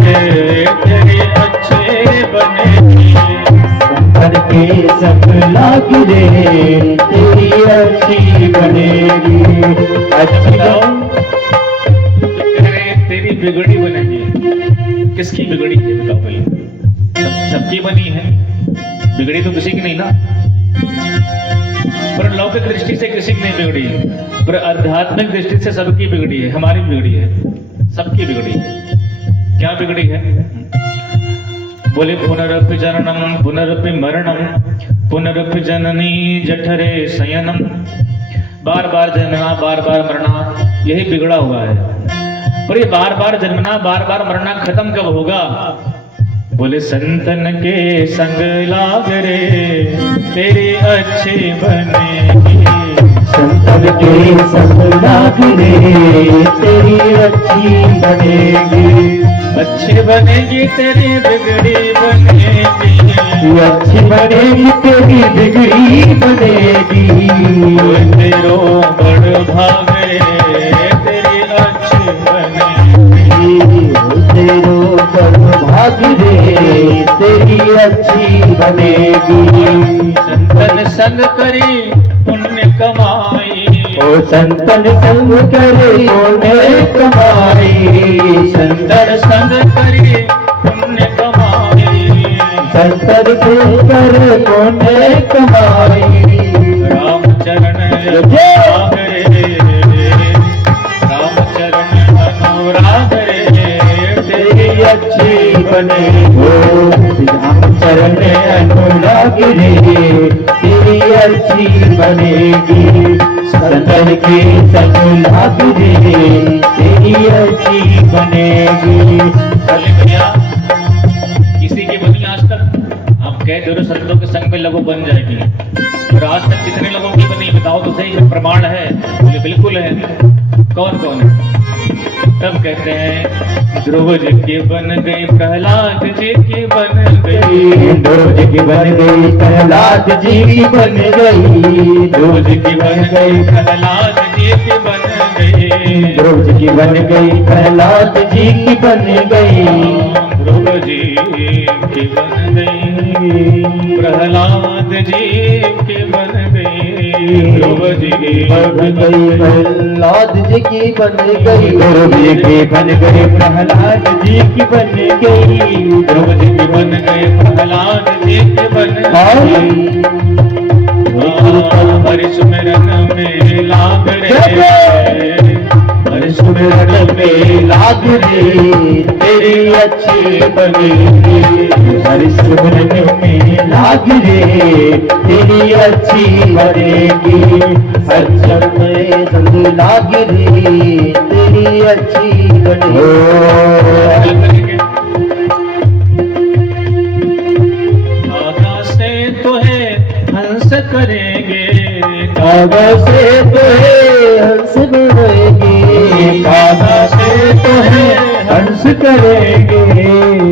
तेरे अच्छे बनेगी। संतन के संग लाग रे, तेरी अच्छी बनेगी। अच्छी तेरी बिगड़ी बनेगी। किसकी बिगड़ी है बताओ पहले? सबकी बनी है, बिगड़ी तो किसी की नहीं ना। पर लौकिक दृष्टि से किसी की नहीं बिगड़ी है, पर आध्यात्मिक दृष्टि से सबकी बिगड़ी है। हमारी बिगड़ी है, सबकी बिगड़ी है। क्या बिगड़ी है? बोले पुनरपि जननम पुनरपि मरणम, पुनरपि जननी जठरे शयनम। बार बार जन्मना, बार बार मरना, यही बिगड़ा हुआ है। पर ये बार बार जन्मना, बार बार मरना खत्म कब होगा? बोले संतन के संग लाग रे, तेरी अच्छी बनेगी। संतन के संग लाग रे, तेरी अच्छी बनेगी। अच्छी बनेगी तेरी बिगड़ी बनेगी। अच्छी बनेगी तेरी बिगड़ी बनेगी। कोई तेरो बड़ भाग रे, तेरी अच्छी बनेगी। तेरो बड़ भाग रे, तेरी अच्छी बनेगी। संतन संग करी पुण्य कमाई। ओ संतन संग करे पुण्य कमाई। संतन संग करी पुण्य कमाई। संतन संग करे पुण्य कमाई। राम चरण अनुराग रे, राम चरण अनुराग रे, तेरी अच्छी बनेगी। चरण अनुराग रे तेरी अच्छी बनेगी। संतन के संग लाग रे तेरी अच्छी बनेगी। बोले भैया किसी की बनी आज तक? आप कह दो संतों के संग में लगो बन जाएगी, और आज तक कितने लोगों की बनी बताओ तो सही, प्रमाण है? बोले बिल्कुल है। कौन कौन है? तब कहते हैं ध्रुव जी की बन गई, प्रहलाद जी की बन गई, ध्रुव जी की बन गई, प्रहलाद जी की बन गई, ध्रुव जी की बन गई, प्रहलाद जी की बन गई, ध्रुव जी की बन गई, प्रहलाद जी की बन गई, ध्रुव जी की बन गई, प्रहलाद जी की बन गई, ध्रुव जी की बन गई, प्रहलाद जी की बन गई, ध्रुव जी की बन गई, प्रहलाद जी की बन गई, ध्रुव जी की बन गई, प्रहलाद जी की बन गई। हरि सुमिरन में लाग रे, हरि सुमिरन में लाग रे तेरी अच्छी बनेगी। हरि सुमिरन में लाग रे तेरी अच्छी बनेगी। सत्संग में संग लाग रे तेरी अच्छी बनेगी। आकाश से तो है हंस करेंगे, कागज से तो है हंस करेंगे, कागज से तो है हंस करेंगे,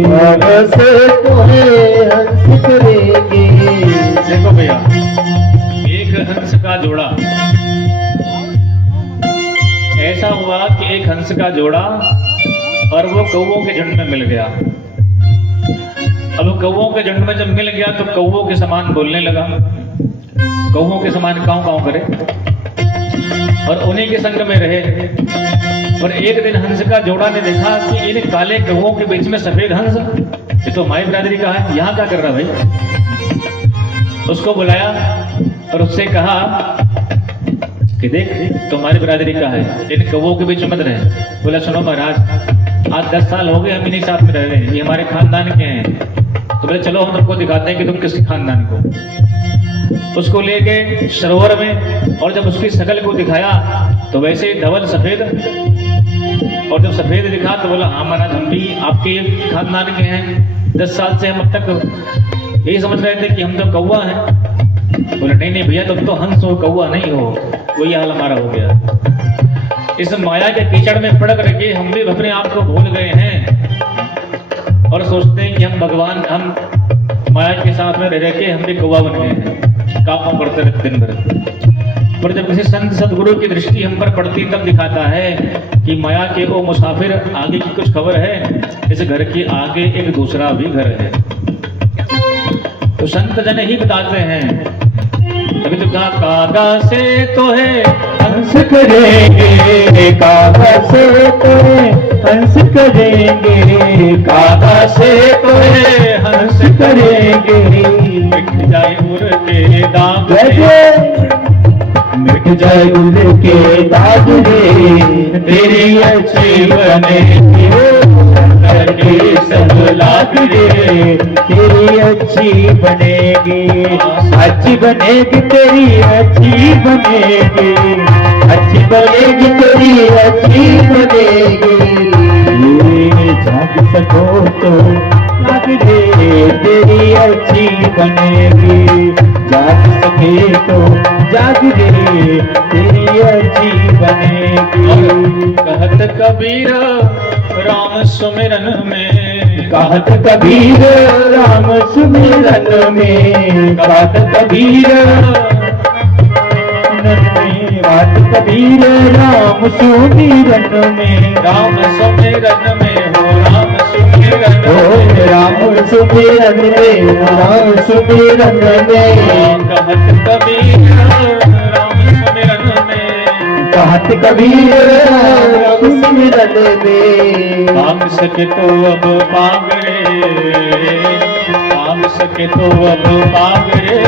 कागज से तो है हंस करेंगे। देखो भैया एक हंस का जोड़ा, ऐसा हुआ कि एक हंस का जोड़ा और वो कौवों के झुंड में मिल गया। अब कौवों के झुंड में जब मिल गया तो कौवों के समान बोलने लगा, कौवों के समान काऊ काऊ करे, और उन्हीं के संग में रहे। और एक दिन हंस का जोड़ा ने देखा कि इन काले कौवों के बीच में सफेद हंस, ये तो हमारी बिरादरी का है, यहाँ क्या कर रहा भाई? उसको बुलाया और उससे कहा कि देख तुम्हारी बिरादरी का है, इन कौवों के बीच में मत रहे। बोला सुनो महाराज, आज 10 साल हो गए हम इन्हीं साथ में रह रहे हैं, ये हमारे खानदान के हैं। तो बोले चलो हम तुमको दिखाते हैं कि तुम किस खानदान को। उसको ले गए सरोवर में, और जब उसकी शकल को दिखाया तो वैसे ही धवल सफेद, और जब सफेद दिखा तो बोला हाँ महाराज हम भी आपके खानदान के हैं, 10 साल से हम अब तक यही समझ रहे थे कि हम तो कौवा हैं। बोले नहीं नहीं भैया तुम तो हंस हो, कौवा नहीं हो, वही हाल हमारा हो गया। इस माया के कीचड़ में पड़ करके हम भी अपने आप को भूल गए हैं और सोचते हैं कि हम भगवान, हम माया के साथ में रह के हम भी कौवा बन गए हैं, काम करते रहते दिन भर। पर जब किसी संत सदगुरु की दृष्टि हम पर पड़ती तब दिखाता है कि माया के ओ मुसाफिर, आगे की कुछ खबर है, इस घर के आगे एक दूसरा भी घर है। तो संत जन ही बताते हैं। तभी तो कहा कागा से तो है हंस करेंगे, कागज से तो है हंस करेंगे, कागज से तो है हंस करेंगे। मिट जाए उर के दाग, मिट जाए उर के दाग रे तेरी अच्छी बनेगी। करके सब लाग रे तेरी अच्छी बनेगी। अच्छी बनेगी तेरी अच्छी बनेगी, अच्छी बनेगी तेरी अच्छी बनेगी। ये जाग सको तो लाग रे तेरी अच्छी बनेगी। जाग सके तो जाग रे तेरी अच्छी बनेगी। कहत कबीर राम सुमिरन में, कहत कबीर राम सुमिरन में, कहत कबीर बात कबीर राम सुमिरन में, राम सुमिरन में हो, राम सुमिरन हो राम सुमिरन में, राम सुमिरन में। कहत कबीर राम सुमिरन में, कहत कबीर राम सुमिरन में। मांग सके तो अब मांग रे, मांग सके तो अब मांग रे,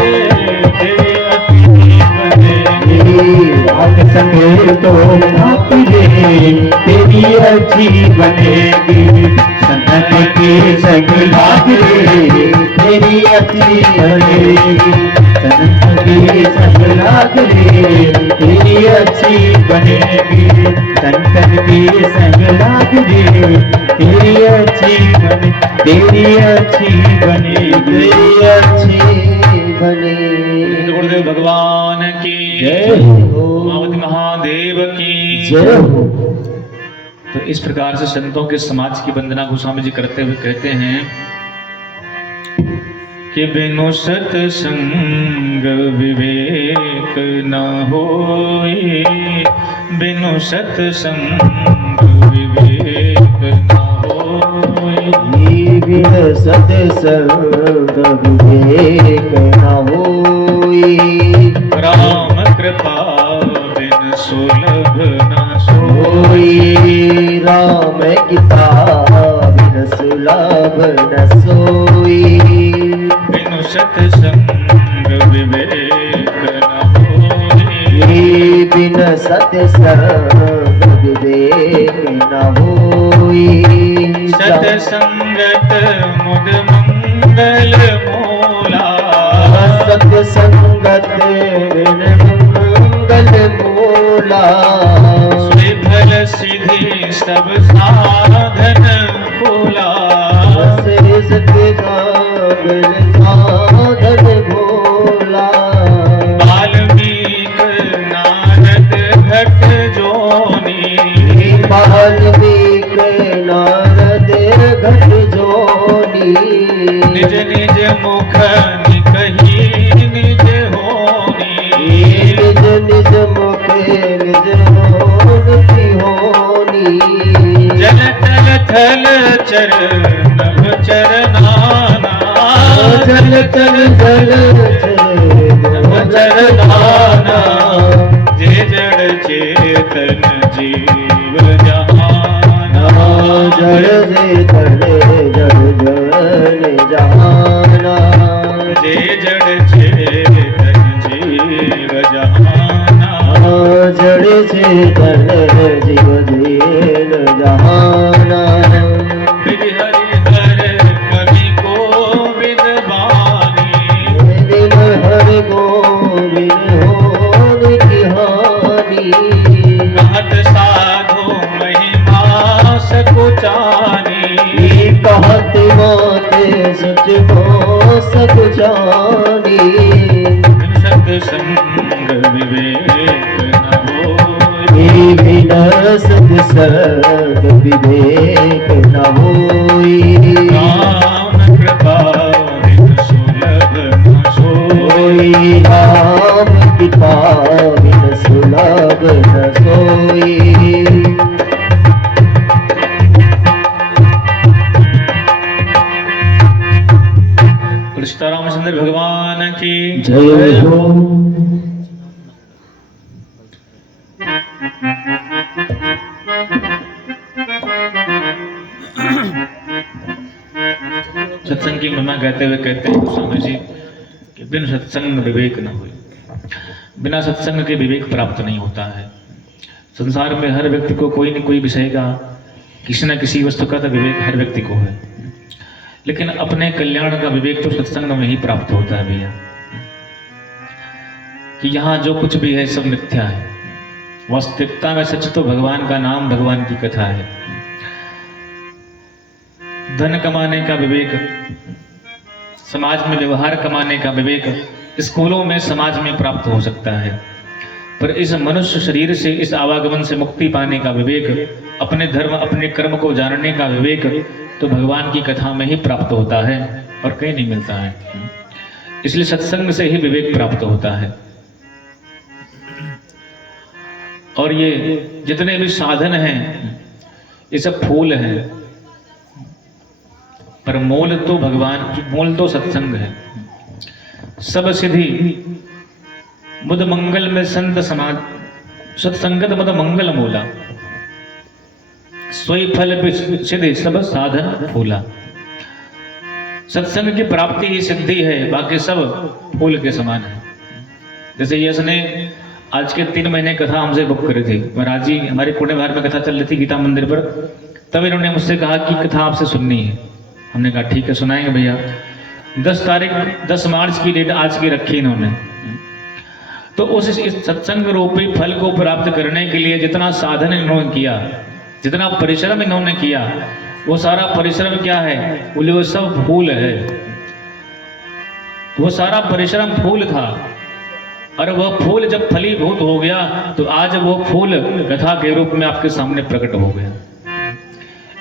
तेरी अच्छी बनेगी। मांग सके तो मांग रे तेरी अच्छी बनेगी। संतन के संग लाग रे तेरी बनेगी, संत की संग लाग रे तेरी अच्छी बनेगी, संतन की संग लाग रे तेरी अच्छी बने, तेरी अच्छी बनेगी, तेरी अच्छी बनेगी। गुरुदेव भगवान की जय हो, उमापति महादेव की जय हो। तो इस प्रकार से संतों के समाज की वंदना गोस्वामी जी करते हुए कहते हैं कि बिनु सत्संग विवेक न होए, बिनु सत्संग विवेक न होए, बिन सत्संग विवेक न होई, राम कृपा बिन सुलभ न सोई, राम कृपा बिन सुलभ न सोई, बिनु सत्संग विवेक न होए, बिन सत्संग विवेक न होई, सत्संगत मुद मंगल मूला, सत्संगत बिन मंगल मूला, सुफल सिद्धि सब साधन भोला, साधन भोला, वाल्मीक नारद घट जोनी, वाल्मीक नारद घट जोनी, निज निज मुख निकही निज होनी, निज निज मुख निज होनी होनी, जल तल थल चर नभ चरनाना, जल तल जल नभ चरनाना, जे जड़ चेतन जीव जहाना, जड़ चेतन जड़ जहाना, जे जड़ चेतन जीव जहाना, जड़ चेतन जीव देन जहाना, बिन हरि हर कवि गोविंद बानी, बिन हर गोविंद होन की हानि, कहत साधु महिमा सकुचानी, कहत माते सच हो सक जानी, सत्संग विवेक न होई, बिना सत्संग विवेक न होई, राम कृपा बिन सुलभ न सोई, राम कृपा बिन सुलभ न सोई। सीतारामचंद्र भगवान की जय हो। सत्संग की महिमा कहते हुए कहते हैं स्वामी जी कि बिन सत्संग विवेक न हुई, बिना सत्संग के विवेक प्राप्त नहीं होता है। संसार में हर व्यक्ति को कोई न कोई विषय का, किसी न किसी वस्तु का तो विवेक हर व्यक्ति को है, लेकिन अपने कल्याण का विवेक तो सत्संग में ही प्राप्त होता है भैया। कि यहाँ जो कुछ भी है सब मिथ्या है, वास्तविकता में सच तो भगवान का नाम, भगवान की कथा है। धन कमाने का विवेक, समाज में व्यवहार कमाने का विवेक स्कूलों में, समाज में प्राप्त हो सकता है, पर इस मनुष्य शरीर से, इस आवागमन से मुक्ति पाने का विवेक, अपने धर्म, अपने कर्म को जानने का विवेक तो भगवान की कथा में ही प्राप्त होता है और कहीं नहीं मिलता है। इसलिए सत्संग से ही विवेक प्राप्त होता है। और ये जितने भी साधन हैं ये सब फूल हैं, पर मूल तो भगवान, मूल तो सत्संग है। सब सिद्धि मुद मंगल में संत समाज, सत्संगत मुद मंगल मूला, सोई फल सिद्धि सब साधन फूला। सत्संग की प्राप्ति ही सिद्धि है, बाकी सब फूल के समान है। जैसे यश ने आज के 3 महीने कथा हमसे बुक करी थी, महाराज जी हमारी पुणे बाहर में कथा चल रही थी गीता मंदिर पर, तब इन्होंने मुझसे कहा कि कथा आपसे सुननी है। हमने कहा ठीक है सुनाएंगे भैया। 10 मार्च की डेट आज की रखी इन्होंने। तो उस इस सत्संग रूपी फल को प्राप्त करने के लिए जितना साधन इन्होंने किया, जितना परिश्रम इन्होंने किया, वो सारा परिश्रम क्या है? बोले वो सब फूल है। वो सारा परिश्रम फूल था, और वह फूल जब फलीभूत हो गया तो आज वो फूल कथा के रूप में आपके सामने प्रकट हो गया।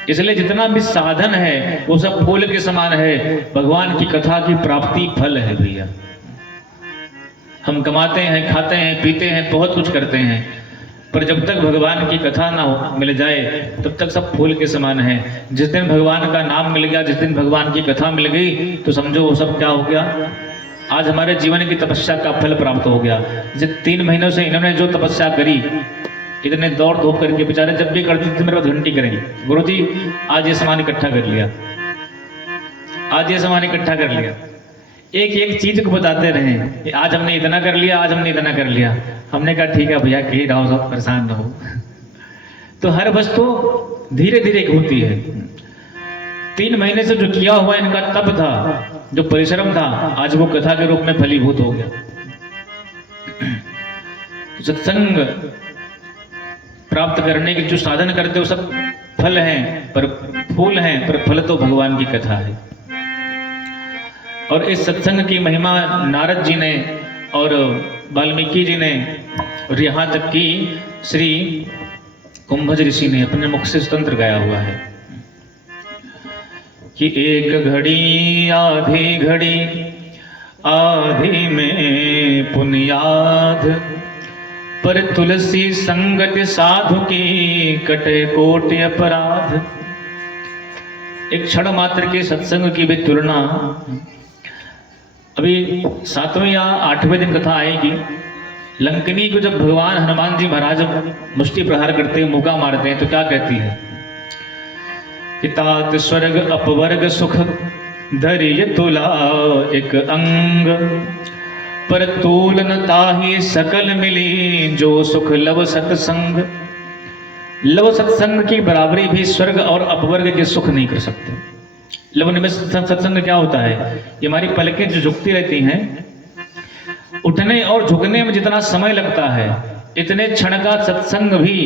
इसलिए जितना भी साधन है वो सब फूल के समान है। भगवान की कथा की प्राप्ति फल है भैया। हम कमाते हैं, खाते हैं, पीते हैं, बहुत कुछ करते हैं, पर जब तक भगवान की कथा ना हो मिल जाए तब तक सब फूल के समान है। जिस दिन भगवान का नाम मिल गया, जिस दिन भगवान की कथा मिल गई, तो समझो वो सब क्या हो गया। आज हमारे जीवन की तपस्या का फल प्राप्त हो गया। जिस 3 महीनों से इन्होंने जो तपस्या करी, इतने दौड़ धूप करके बेचारे जब भी करते थे मेरे पास घंटी करेंगे, गुरु जी आज ये सामान इकट्ठा कर लिया, आज ये सामान इकट्ठा कर लिया। एक एक चीज को बताते रहे, आज हमने इतना कर लिया, आज हमने इतना कर लिया। हमने कहा ठीक है भैया, कहीं रहो, सब परेशान न हो। तो हर वस्तु धीरे धीरे होती है। 3 महीने से जो किया हुआ इनका तप था, जो परिश्रम था, आज वो कथा के रूप में फलीभूत हो गया। सत्संग प्राप्त करने के जो साधन करते हो सब फल हैं, पर फूल हैं, पर फल तो भगवान की कथा है। और इस सत्संग की महिमा नारद जी ने और वाल्मीकि जी ने, और यहाँ तक कि श्री कुंभज ऋषि ने अपने मुख से स्तोत्र गाया हुआ है कि एक घड़ी आधी घड़ी आधी में पुण्याध, पर तुलसी संगत साधु की कटे कोटि अपराध। एक क्षण मात्र के सत्संग की भी तुलना, अभी 7वें या 8वें दिन कथा आएगी। लंकिनी को जब भगवान हनुमान जी महाराज मुष्टि प्रहार करते हैं, मुका मारते हैं, तो क्या कहती है कि तात स्वर्ग अपवर्ग सुख धरिय तुला एक अंग, पर तूल न ताहि सकल मिली जो सुख लव सत्संग। लव सत्संग की बराबरी भी स्वर्ग और अपवर्ग के सुख नहीं कर सकते। लव में सत्संग क्या होता है? ये हमारी पलकें जो झुकती रहती हैं, उठने और झुकने में जितना समय लगता है, इतने क्षण का सत्संग भी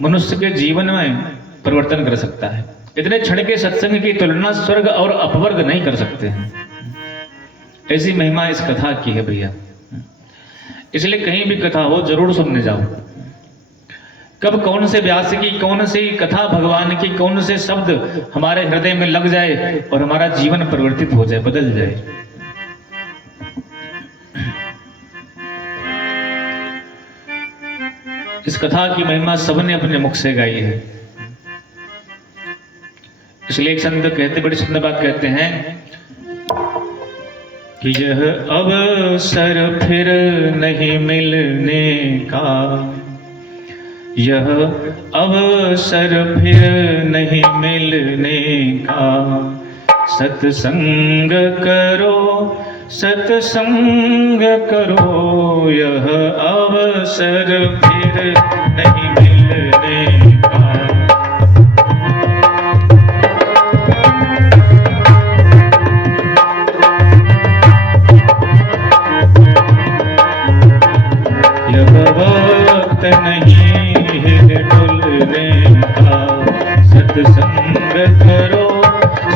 मनुष्य के जीवन में परिवर्तन कर सकता है। इतने क्षण के सत्संग की तुलना स्वर्ग और अपवर्ग नहीं कर सकते हैं। ऐसी महिमा इस कथा की है भैया। इसलिए कहीं भी कथा हो जरूर सुनने जाओ। कब कौन से व्यास की कौन सी कथा, भगवान की कौन से शब्द हमारे हृदय में लग जाए और हमारा जीवन परिवर्तित हो जाए, बदल जाए। इस कथा की महिमा सबने अपने मुख से गाई है। इसलिए एक संत कहते, बड़ी सुंदर बात कहते हैं कि यह अवसर फिर नहीं मिलने का, यह अवसर फिर नहीं मिलने का, सत्संग करो सत्संग करो, यह अवसर फिर नहीं मिलने का। यह वक्त नहीं है डुलने का, सत्संग करो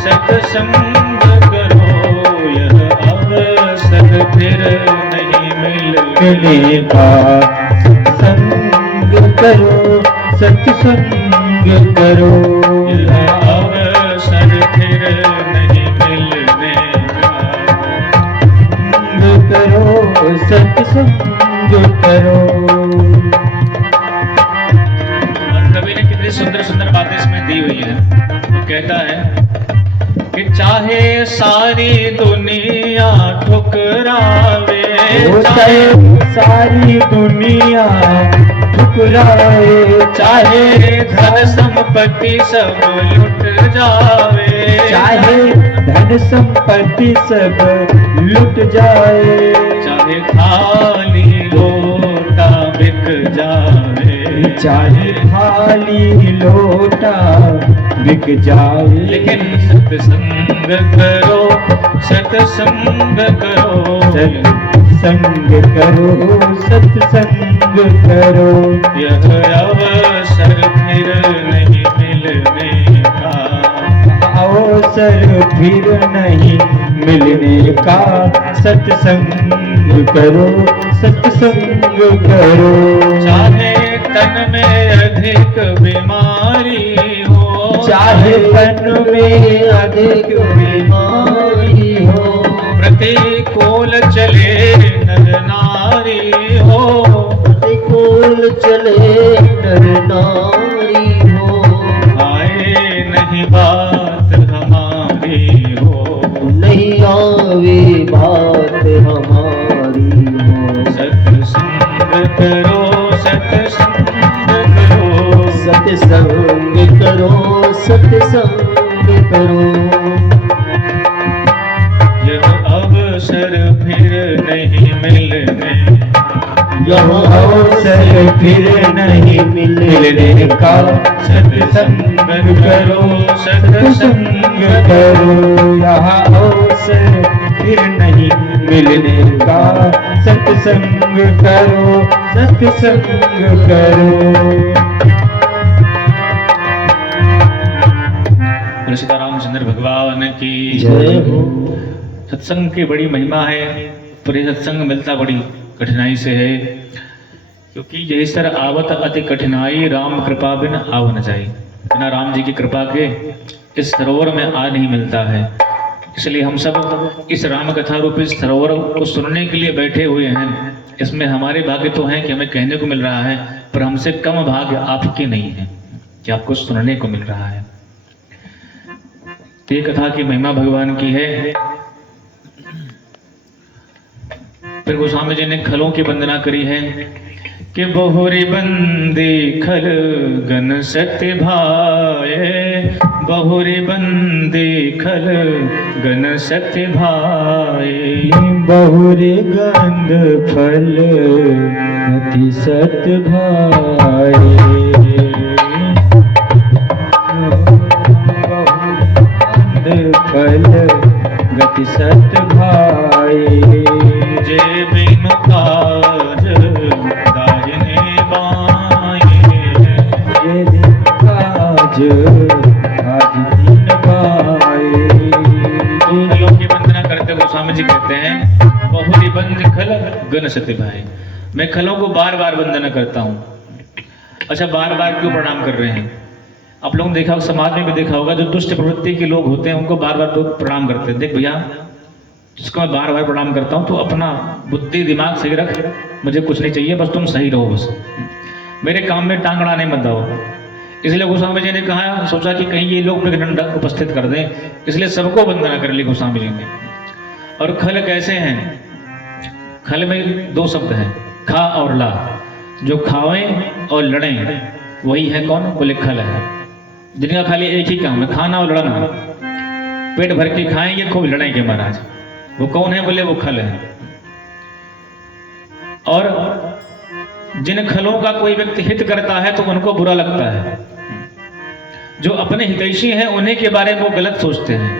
सत्संग करो, यह अवसर फिर नहीं मिलने का, सत्संग करो सत्संग करो, यह अवसर फिर नहीं मिलने का, सत्संग करो सत्संग करो। और कवि ने कितनी सुंदर सुंदर बातें इसमें दी हुई है। तो कहता है कि चाहे सारी दुनिया ठुकरावे, चाहे सारी दुनिया ठुकरावे, चाहे धन संपत्ति सब लुट जावे, चाहे धन संपत्ति सब लुट जाए, चाहे थाली लोटा बिक जावे, चाहे थाली लोटा बिक जावे, लेकिन सत्संग करो सत्संग करो सत्संग करो सत्संग करो यह अवसर फिर नहीं मिलने का अवसर फिर नहीं मिलने का सत्संग करो सत्संग करो चाहे तन में अधिक बीमारी हो चाहे तन में अधिक बीमारी हो प्रतिकूल चले नर नारी हो प्रतिकूल चले नर नारी हो आए नहीं बात हमारी हो नहीं आवे बात हमारी हो सत्संग करो सत्संग करो सत्संग करो सत्संग करो यह अवसर फिर नहीं मिलने यह अवसर फिर नहीं मिलने का सत्संग करो सत्संग करो यह अवसर फिर नहीं मिलने का सत्संग करो सत्संग करो सीता रामचंद्र भगवान की जय हो सत्संग की बड़ी महिमा है पर ये सत्संग मिलता बड़ी कठिनाई से है क्योंकि यही सर आवत अति कठिनाई राम कृपा बिन आव न जाए बिना राम जी की कृपा के इस सरोवर में आ नहीं मिलता है इसलिए हम सब इस राम कथा रूपी इस सरोवर को सुनने के लिए बैठे हुए हैं इसमें हमारे भाग्य तो हैं कि हमें कहने को मिल रहा है पर हमसे कम भाग्य आपके नहीं है कि आपको सुनने को मिल रहा है तो ये कथा की महिमा भगवान की है फिर गोस्वामी जी ने खलों की वंदना करी है कि बहुरी बंदी खल गन सत्य भाए बहुरी बंदी खल गन सत्य भाए बहुरे गंध फल अति सत भाए फल गति सत भाई जे बिनु काज दाहिने बाएं ये दिन काज आज दिन पाए खलों की वंदना करते गोस्वामी जी कहते हैं बहुरी बंद खल गन सत्य भाई मैं खलों को बार बार वंदना करता हूँ अच्छा बार बार क्यों प्रणाम कर रहे हैं आप लोगों ने देखा होगा समाज में भी देखा होगा जो दुष्ट प्रवृत्ति के लोग होते हैं उनको बार बार लोग प्रणाम करते हैं देख भैया जिसको मैं बार बार प्रणाम करता हूँ तो अपना बुद्धि दिमाग सही रख मुझे कुछ नहीं चाहिए बस तुम सही रहो बस मेरे काम में टांग अड़ाने मत दो इसलिए गोस्वामी जी ने कहा सोचा कि कहीं ये लोग विघ्न उपस्थित कर दें इसलिए सबको वंदना कर ली गोस्वामी जी ने और खल कैसे हैं खल में दो शब्द हैं खा और ला जो खावें और लड़ें वही है कौन बोले खल है जिनका खाली एक ही काम है खाना और लड़ना पेट भर के खाएंगे खूब लड़ेंगे महाराज वो कौन है बोले वो खल है और जिन खलों का कोई व्यक्ति हित करता है तो उनको बुरा लगता है जो अपने हितैषी हैं उन्हीं के बारे में वो गलत सोचते हैं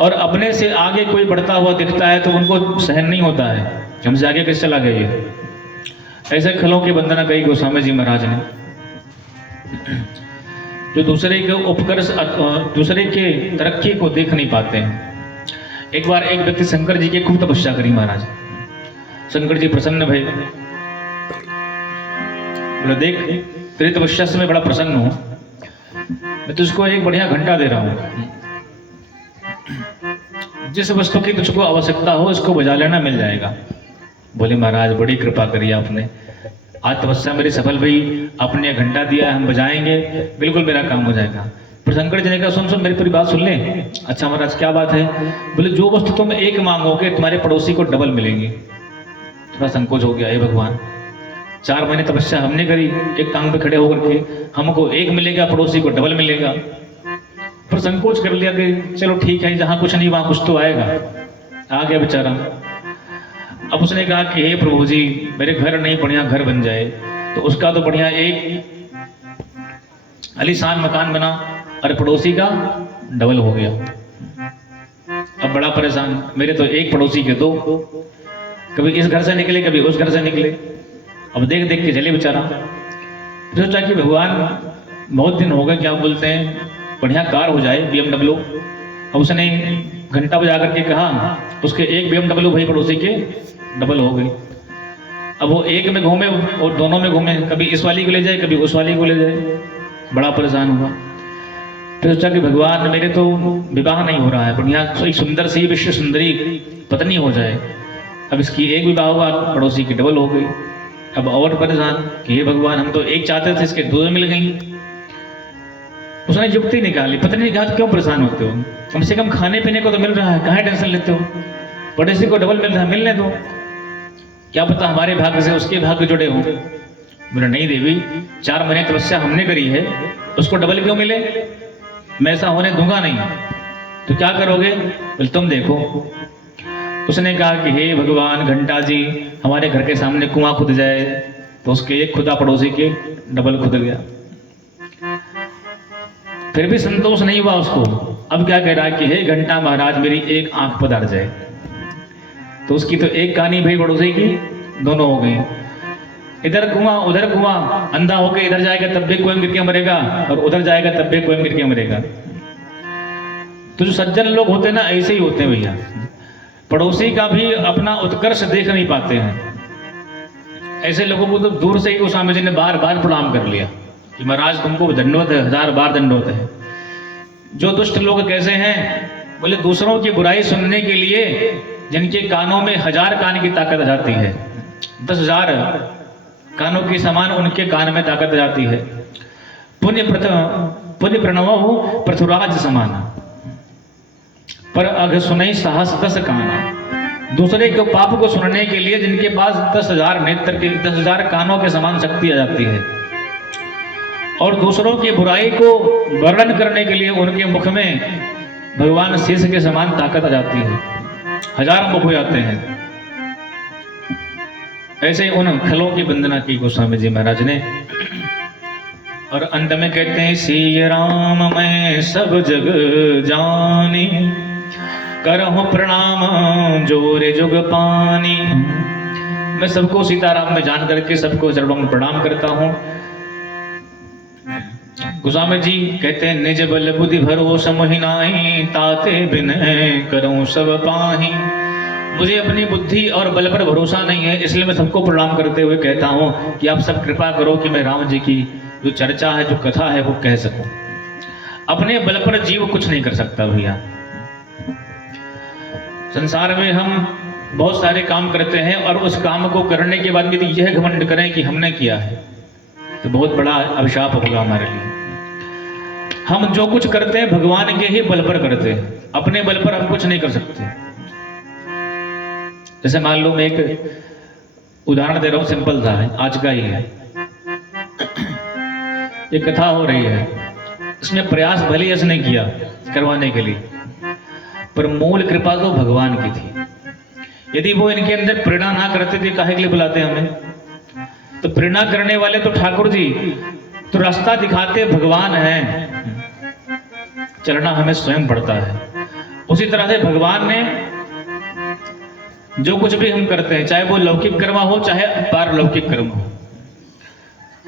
और अपने से आगे कोई बढ़ता हुआ दिखता है तो उनको सहन नहीं होता है हमसे आगे किस चला गया ये ऐसे खलों की वंदना कही गोस्वामी जी महाराज ने जो दूसरे के उपकर्ष दूसरे के तरक्की को देख नहीं पाते हैं एक बार एक व्यक्ति शंकर जी की खूब तपस्या करी महाराज शंकर जी प्रसन्न भय बोला देख तेरी तपस्या से मैं बड़ा प्रसन्न हूं मैं तुझको एक बढ़िया घंटा दे रहा हूं जिस वस्तु की तुझको आवश्यकता हो इसको बजा लेना मिल जाएगा बोले महाराज बड़ी कृपा करी आपने आज तपस्या मेरी सफल हुई आपने घंटा दिया हम बजाएंगे बिल्कुल मेरा काम हो जाएगा पर शंकर जी ने कहा सुन मेरी पूरी बात सुन ले अच्छा महाराज क्या बात है बोले जो वस्तु तुम एक मांगोगे तुम्हारे पड़ोसी को डबल मिलेंगी थोड़ा संकोच हो गया हे भगवान 4 महीने तपस्या हमने करी एक टांग पे खड़े होकर के हमको एक मिलेगा पड़ोसी को डबल मिलेगा पर संकोच कर लिया कि चलो ठीक है जहां कुछ नहीं वहां कुछ तो आएगा आ गया बेचारा अब उसने कहा कि हे प्रभु जी मेरे घर नहीं बढ़िया घर बन जाए तो उसका तो बढ़िया एक आलीशान मकान बना और पड़ोसी का डबल हो गया अब बड़ा परेशान, मेरे तो एक पड़ोसी के दो, कभी इस घर से निकले कभी उस घर से निकले, अब देख देख के चले बेचारा। फिर सोचा कि भगवान बहुत दिन हो गए, क्या बोलते हैं, बढ़िया कार हो जाए BMW। अब उसने घंटा बजा करके कहा, उसके एक BMW भाई पड़ोसी के डबल हो गई। अब वो एक में घूमे और दोनों में घूमे, कभी इस वाली को ले जाए कभी उस वाली को ले जाए, बड़ा परेशान हुआ। फिर सोचा कि भगवान मेरे तो विवाह नहीं हो रहा है, बढ़िया एक सुंदर सी विश्व सुंदरी पत्नी हो जाए। अब इसकी एक विवाह हुआ, पड़ोसी की डबल हो गई। अब और परेशान कि हे भगवान, हम तो एक चाहते थे, इसके दो मिल गई। उसने युक्ति निकाली, पत्नी ने कहा क्यों परेशान होते हो, कम से कम खाने पीने को तो मिल रहा है, कहाँ टेंशन लेते हो, पड़ोसी को डबल मिल रहा है, मिलने दो, क्या पता हमारे भाग्य से उसके भाग्य जुड़े हों। बोले नहीं देवी, 4 महीने तपस्या हमने करी है, उसको डबल क्यों मिले, मैं ऐसा होने दूंगा नहीं। तो क्या करोगे, बोले तुम देखो। उसने कहा कि हे भगवान, घंटा जी हमारे घर के सामने कुआं खुद जाए, तो उसके एक खुदा, पड़ोसी के डबल खुद गया। फिर भी संतोष नहीं हुआ उसको। अब क्या कह रहा है कि हे घंटा महाराज, मेरी एक आंख पधार जाए। तो उसकी तो एक कहानी भाई पड़ोसी की दोनों हो गई, इधर कुआं उधर कुआं, अंधा होकर इधर जाएगा तब भी कोई गिर के मरेगा, और उधर जाएगा तब भी कोई गिर के मरेगा। तो जो सज्जन लोग होते हैं ना, ऐसे ही होते हैं भैया, पड़ोसी का भी अपना उत्कर्ष देख नहीं पाते हैं। ऐसे लोगों को तो दूर से ही गोस्वामी जी ने बार बार प्रणाम कर लिया कि महाराज तुमको दंडवत है, 1000 बार दंडवत है। जो दुष्ट लोग कैसे हैं, बोले दूसरों की बुराई सुनने के लिए जिनके कानों में 1000 कान की ताकत आ जाती है, 10,000 कानों के समान उनके कान में ताकत आ जाती है। पुण्य प्रणव पृथुराज समान, पर अघ सुनई साहस 10 काना। दूसरे के पाप को सुनने के लिए जिनके पास 10,000 नेत्र के 10,000 कानों के समान शक्ति आ जाती है, और दूसरों की बुराई को वर्णन करने के लिए उनके मुख में भगवान शीश के समान ताकत आ जाती है, 1000 मुख हो जाते हैं। ऐसे उन खलों की वंदना की गोस्वामी जी महाराज ने। और अंत में कहते हैं, सिय राम मैं सब जग जानी, करहूं प्रणाम जोरे जुग पानी। मैं सबको सीताराम में जान करके सबको चरणों में प्रणाम करता हूँ। गोस्वामी जी कहते हैं, निज बल बुद्धि भरोस मोहि नाहि, ताते बिनय करऊं सब पाहि। मुझे अपनी बुद्धि और बल पर भरोसा नहीं है, इसलिए मैं सबको प्रणाम करते हुए कहता हूँ कि आप सब कृपा करो कि मैं राम जी की जो चर्चा है, जो कथा है, वो कह सकूं। अपने बल पर जीव कुछ नहीं कर सकता भैया। संसार में हम बहुत सारे काम करते हैं और उस काम को करने के बाद यदि यह घमंड करें कि हमने किया है, तो बहुत बड़ा अभिशाप होगा हमारे लिए। हम जो कुछ करते हैं भगवान के ही बल पर करते हैं, अपने बल पर हम कुछ नहीं कर सकते। जैसे मान लो मैं एक उदाहरण दे रहा हूं, सिंपल सा है, आज का ही है। एक कथा हो रही है, इसमें प्रयास भले ही इसने किया करवाने के लिए, पर मूल कृपा तो भगवान की थी। यदि वो इनके अंदर प्रेरणा ना करते थे, काहे के लिए बुलाते हमें? तो प्रेरणा करने वाले तो ठाकुर जी, तो रास्ता दिखाते भगवान हैं, चलना हमें स्वयं पड़ता है। उसी तरह से भगवान ने जो कुछ भी हम करते हैं, चाहे वो लौकिक कर्म हो चाहे पारलौकिक कर्म हो,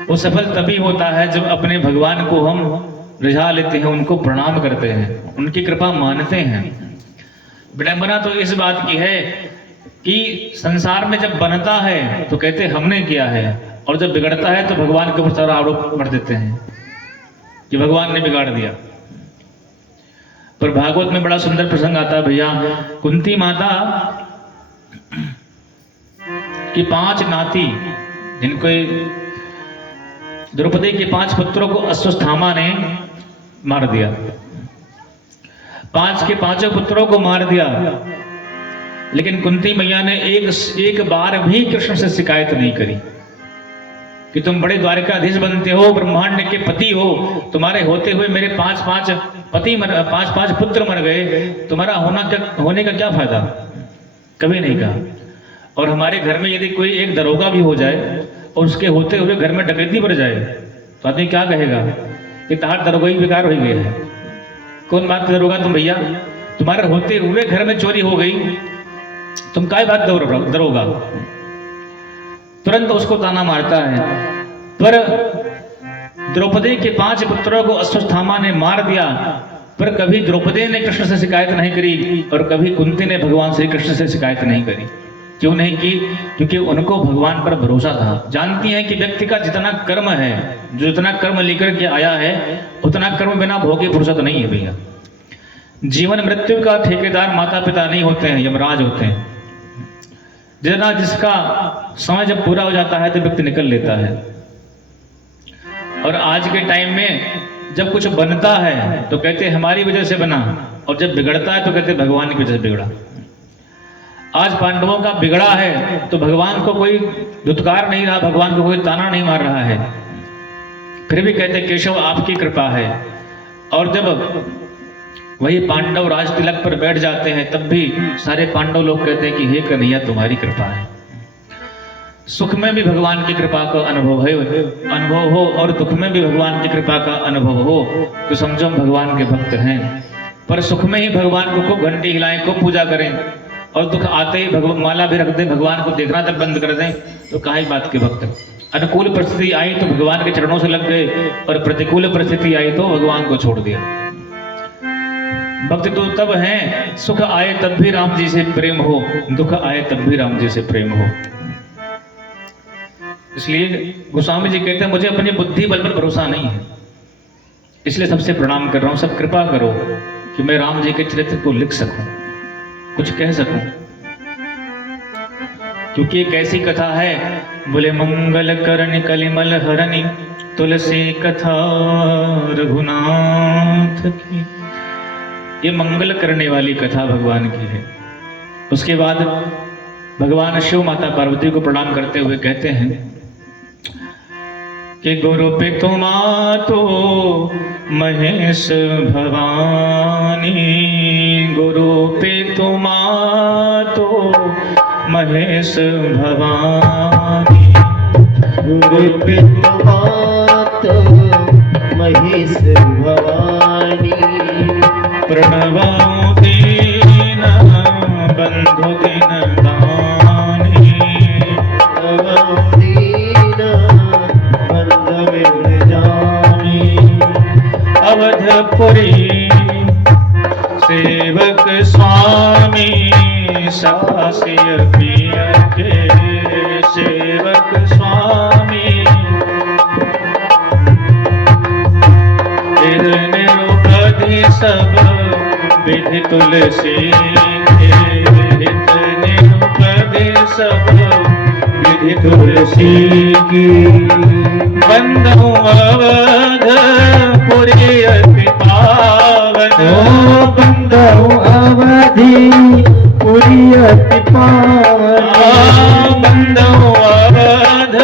वो सफल तभी होता है जब अपने भगवान को हम रिझा लेते हैं, उनको प्रणाम करते हैं, उनकी कृपा मानते हैं। विडंबना तो इस बात की है कि संसार में जब बनता है तो कहते हमने किया है, और जब बिगड़ता है तो भगवान के ऊपर सारा आरोप मर देते हैं कि भगवान ने बिगाड़ दिया। पर भागवत में बड़ा सुंदर प्रसंग आता है भैया। कुंती माता की 5 नाती, जिनको द्रौपदी के 5 पुत्रों को अश्वत्थामा ने मार दिया, 5 के 5 पुत्रों को मार दिया, लेकिन कुंती मैया ने एक बार भी कृष्ण से शिकायत नहीं करी कि तुम बड़े द्वारिकाधीश बनते हो, ब्रह्मांड के पति हो, तुम्हारे होते हुए मेरे 5 पति 5 पुत्र मर गए, तुम्हारा होने का क्या फायदा? कभी नहीं कहा। और हमारे घर में यदि कोई एक दरोगा भी हो जाए और उसके होते हुए घर में डकैती बढ़ जाए तो आदमी क्या कहेगा कि तहार दरोगा ही बेकार हो गया है। कौन बात दरोगा तुम भैया? तुम्हारे होते हुए घर में चोरी हो गई, तुम काय बात डरोगा। तुरंत उसको ताना मारता है। पर द्रौपदी के 5 पुत्रों को अश्वत्थामा ने मार दिया, पर कभी द्रौपदी ने कृष्ण से शिकायत नहीं करी और कभी कुंती ने भगवान श्री कृष्ण से शिकायत नहीं करी। क्यों नहीं की? क्योंकि उनको भगवान पर भरोसा था। जानती हैं कि व्यक्ति का जितना कर्म है, जो जितना कर्म लेकर के आया है, उतना कर्म बिना भोगी फुर्सत नहीं है भैया। जीवन मृत्यु का ठेकेदार माता पिता नहीं होते हैं, यमराज होते हैं। जितना जिसका समय जब पूरा हो जाता है तो व्यक्ति निकल लेता है। और आज के टाइम में जब कुछ बनता है तो कहते हैं हमारी वजह से बना, और जब बिगड़ता है तो कहते हैं भगवान की वजह से बिगड़ा। आज पांडवों का बिगड़ा है तो भगवान को कोई धुतकार नहीं रहा, भगवान को कोई ताना नहीं मार रहा है, फिर भी कहते हैं केशव आपकी कृपा है। और जब वही पांडव राज तिलक पर बैठ जाते हैं तब भी सारे पांडव लोग कहते हैं कि हे कन्हैया तुम्हारी कृपा है। सुख में भी भगवान की कृपा का अनुभव हो और दुख में भी भगवान की कृपा का अनुभव हो तो समझो हम भगवान के भक्त हैं। पर सुख में ही भगवान को खूब घंटी हिलाएं, खूब पूजा करें, और दुख आते ही भगवान माला भी रख दें, भगवान को देखना तक बंद कर दें, तो काहे बात के भक्त। अनुकूल परिस्थिति आई तो भगवान के चरणों से लग गए, और प्रतिकूल परिस्थिति आई तो भगवान को छोड़ दिया। भक्त तो तब हैं, सुख आए तब भी राम जी से प्रेम हो, दुख आए तब भी राम जी से प्रेम हो। इसलिए गोस्वामी जी कहते हैं मुझे अपनी बुद्धि बल पर भरोसा नहीं है, इसलिए सबसे प्रणाम कर रहा हूं, सब कृपा करो कि मैं राम जी के चरित्र को लिख सकूं, कुछ कह सकूं। क्योंकि एक ऐसी कथा है, बोले मंगल करनि कलिमल हरनि तुलसी कथा रघुनाथ की। ये मंगल करने वाली कथा भगवान की है। उसके बाद भगवान शिव माता पार्वती को प्रणाम करते हुए कहते हैं कि गुरु पितु मातो महेश भवानी, गुरु पितु मातो महेश भवानी, गुरु पितु मातो महेश भवानी, प्रणवं दीन बंधु दिन दानी, प्रणवं दीन बंधु दिन दानी, अवधपुरी सेवक स्वामी सासिय पिय के, सेवक स्वामी निरुपधि सब विधि तुलसी के, हित निरुपधि सब विधि तुलसी की। बंधु अवध पुरी अति पावन, बंधु अवधि पुरी अति पावन, बंधु अवध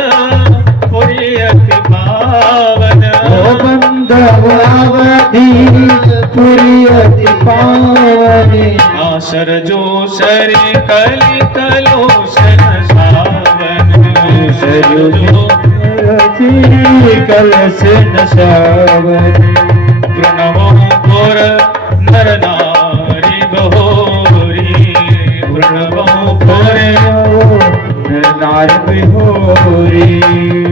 पुरी अति पावन, बंधु अवधि पुरी अति पावन। आसर जो सरि कलि कलोसन सावन, सजो कलसन सावन, प्रणवो पुर नर नारी बहोरी, प्रणवो पुर नार बिहोरी।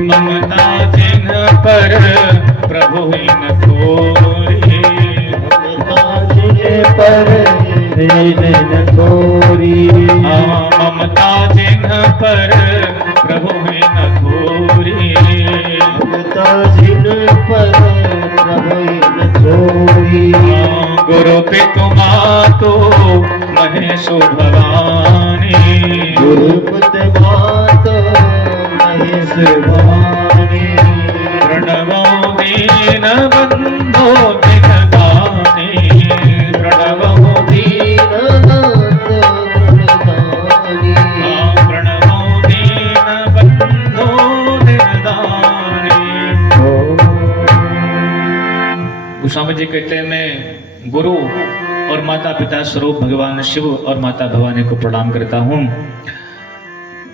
ममता जिन्ह पर प्रभु न थोरी, ममता जिन्ह पर न थोरी, ममता जिन्ह पर प्रभु न थोरी, ममता जिन्ह पर प्रभु न थोरी। गुरु पितु मातो महेश भवानी, गुरु पितु मातो महेश भवानी, प्रणवो दीन बंधो दिन दानी, प्रणवो दीन बंधु दिन दानी, प्रणवो दीन बंधो दिन दानी। गोस्वामी जी कहते हैं मैं गुरु और माता पिता स्वरूप भगवान शिव और माता भवानी को प्रणाम करता हूँ।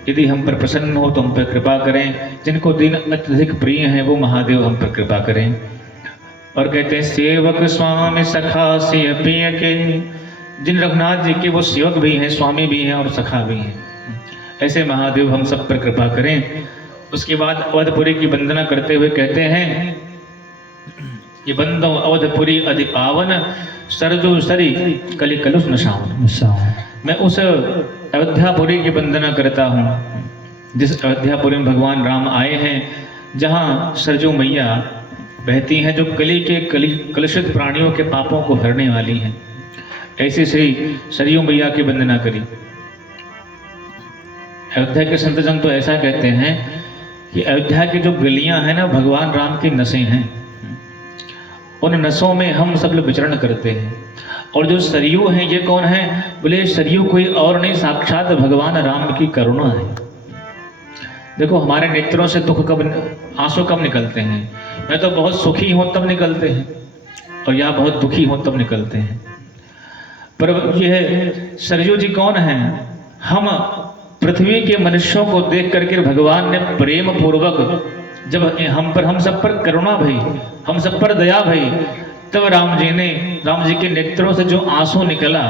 यदि हम पर प्रसन्न हो तो हम पर कृपा करें, जिनको दिन अत्यधिक प्रिय हैं वो महादेव हम पर कृपा करें। और कहते हैं सेवक स्वामी सखा सिय पिय के, जिन रघुनाथ जी के वो सेवक भी हैं, स्वामी भी हैं और सखा भी हैं। ऐसे महादेव हम सब पर कृपा करें। उसके बाद अवधपुरी की वंदना करते हुए कहते हैं, ये बंदो अवधपुरी अधि पावन, सरजो सरी कलि कलुष नशावन। मैं उस अयोध्यापुरी की वंदना करता हूँ जिस अयोध्यापुरी में भगवान राम आए हैं, जहाँ सरजू मैया बहती हैं, जो कली के कलुषित प्राणियों के पापों को हरने वाली हैं। ऐसे श्री सरयू मैया की वंदना करी। अयोध्या के संतजन तो ऐसा कहते हैं कि अयोध्या की जो गलियां हैं ना, भगवान राम की नसें हैं। उन नसों में हम सब लोग विचरण करते हैं। और जो सरयू हैं, ये कौन है? बोले सरयू कोई और नहीं, साक्षात भगवान राम की करुणा है। देखो हमारे नेत्रों से दुख कब, आंसू कब निकलते हैं? मैं तो बहुत सुखी हूं तब निकलते हैं, और या बहुत दुखी हूं तब निकलते हैं। पर यह सरयू जी कौन है? हम पृथ्वी के मनुष्यों को देख करके भगवान ने प्रेम पूर्वक जब हम सब पर करुणा भई, हम सब पर दया भई, तब राम जी के नेत्रों से जो आंसू निकला,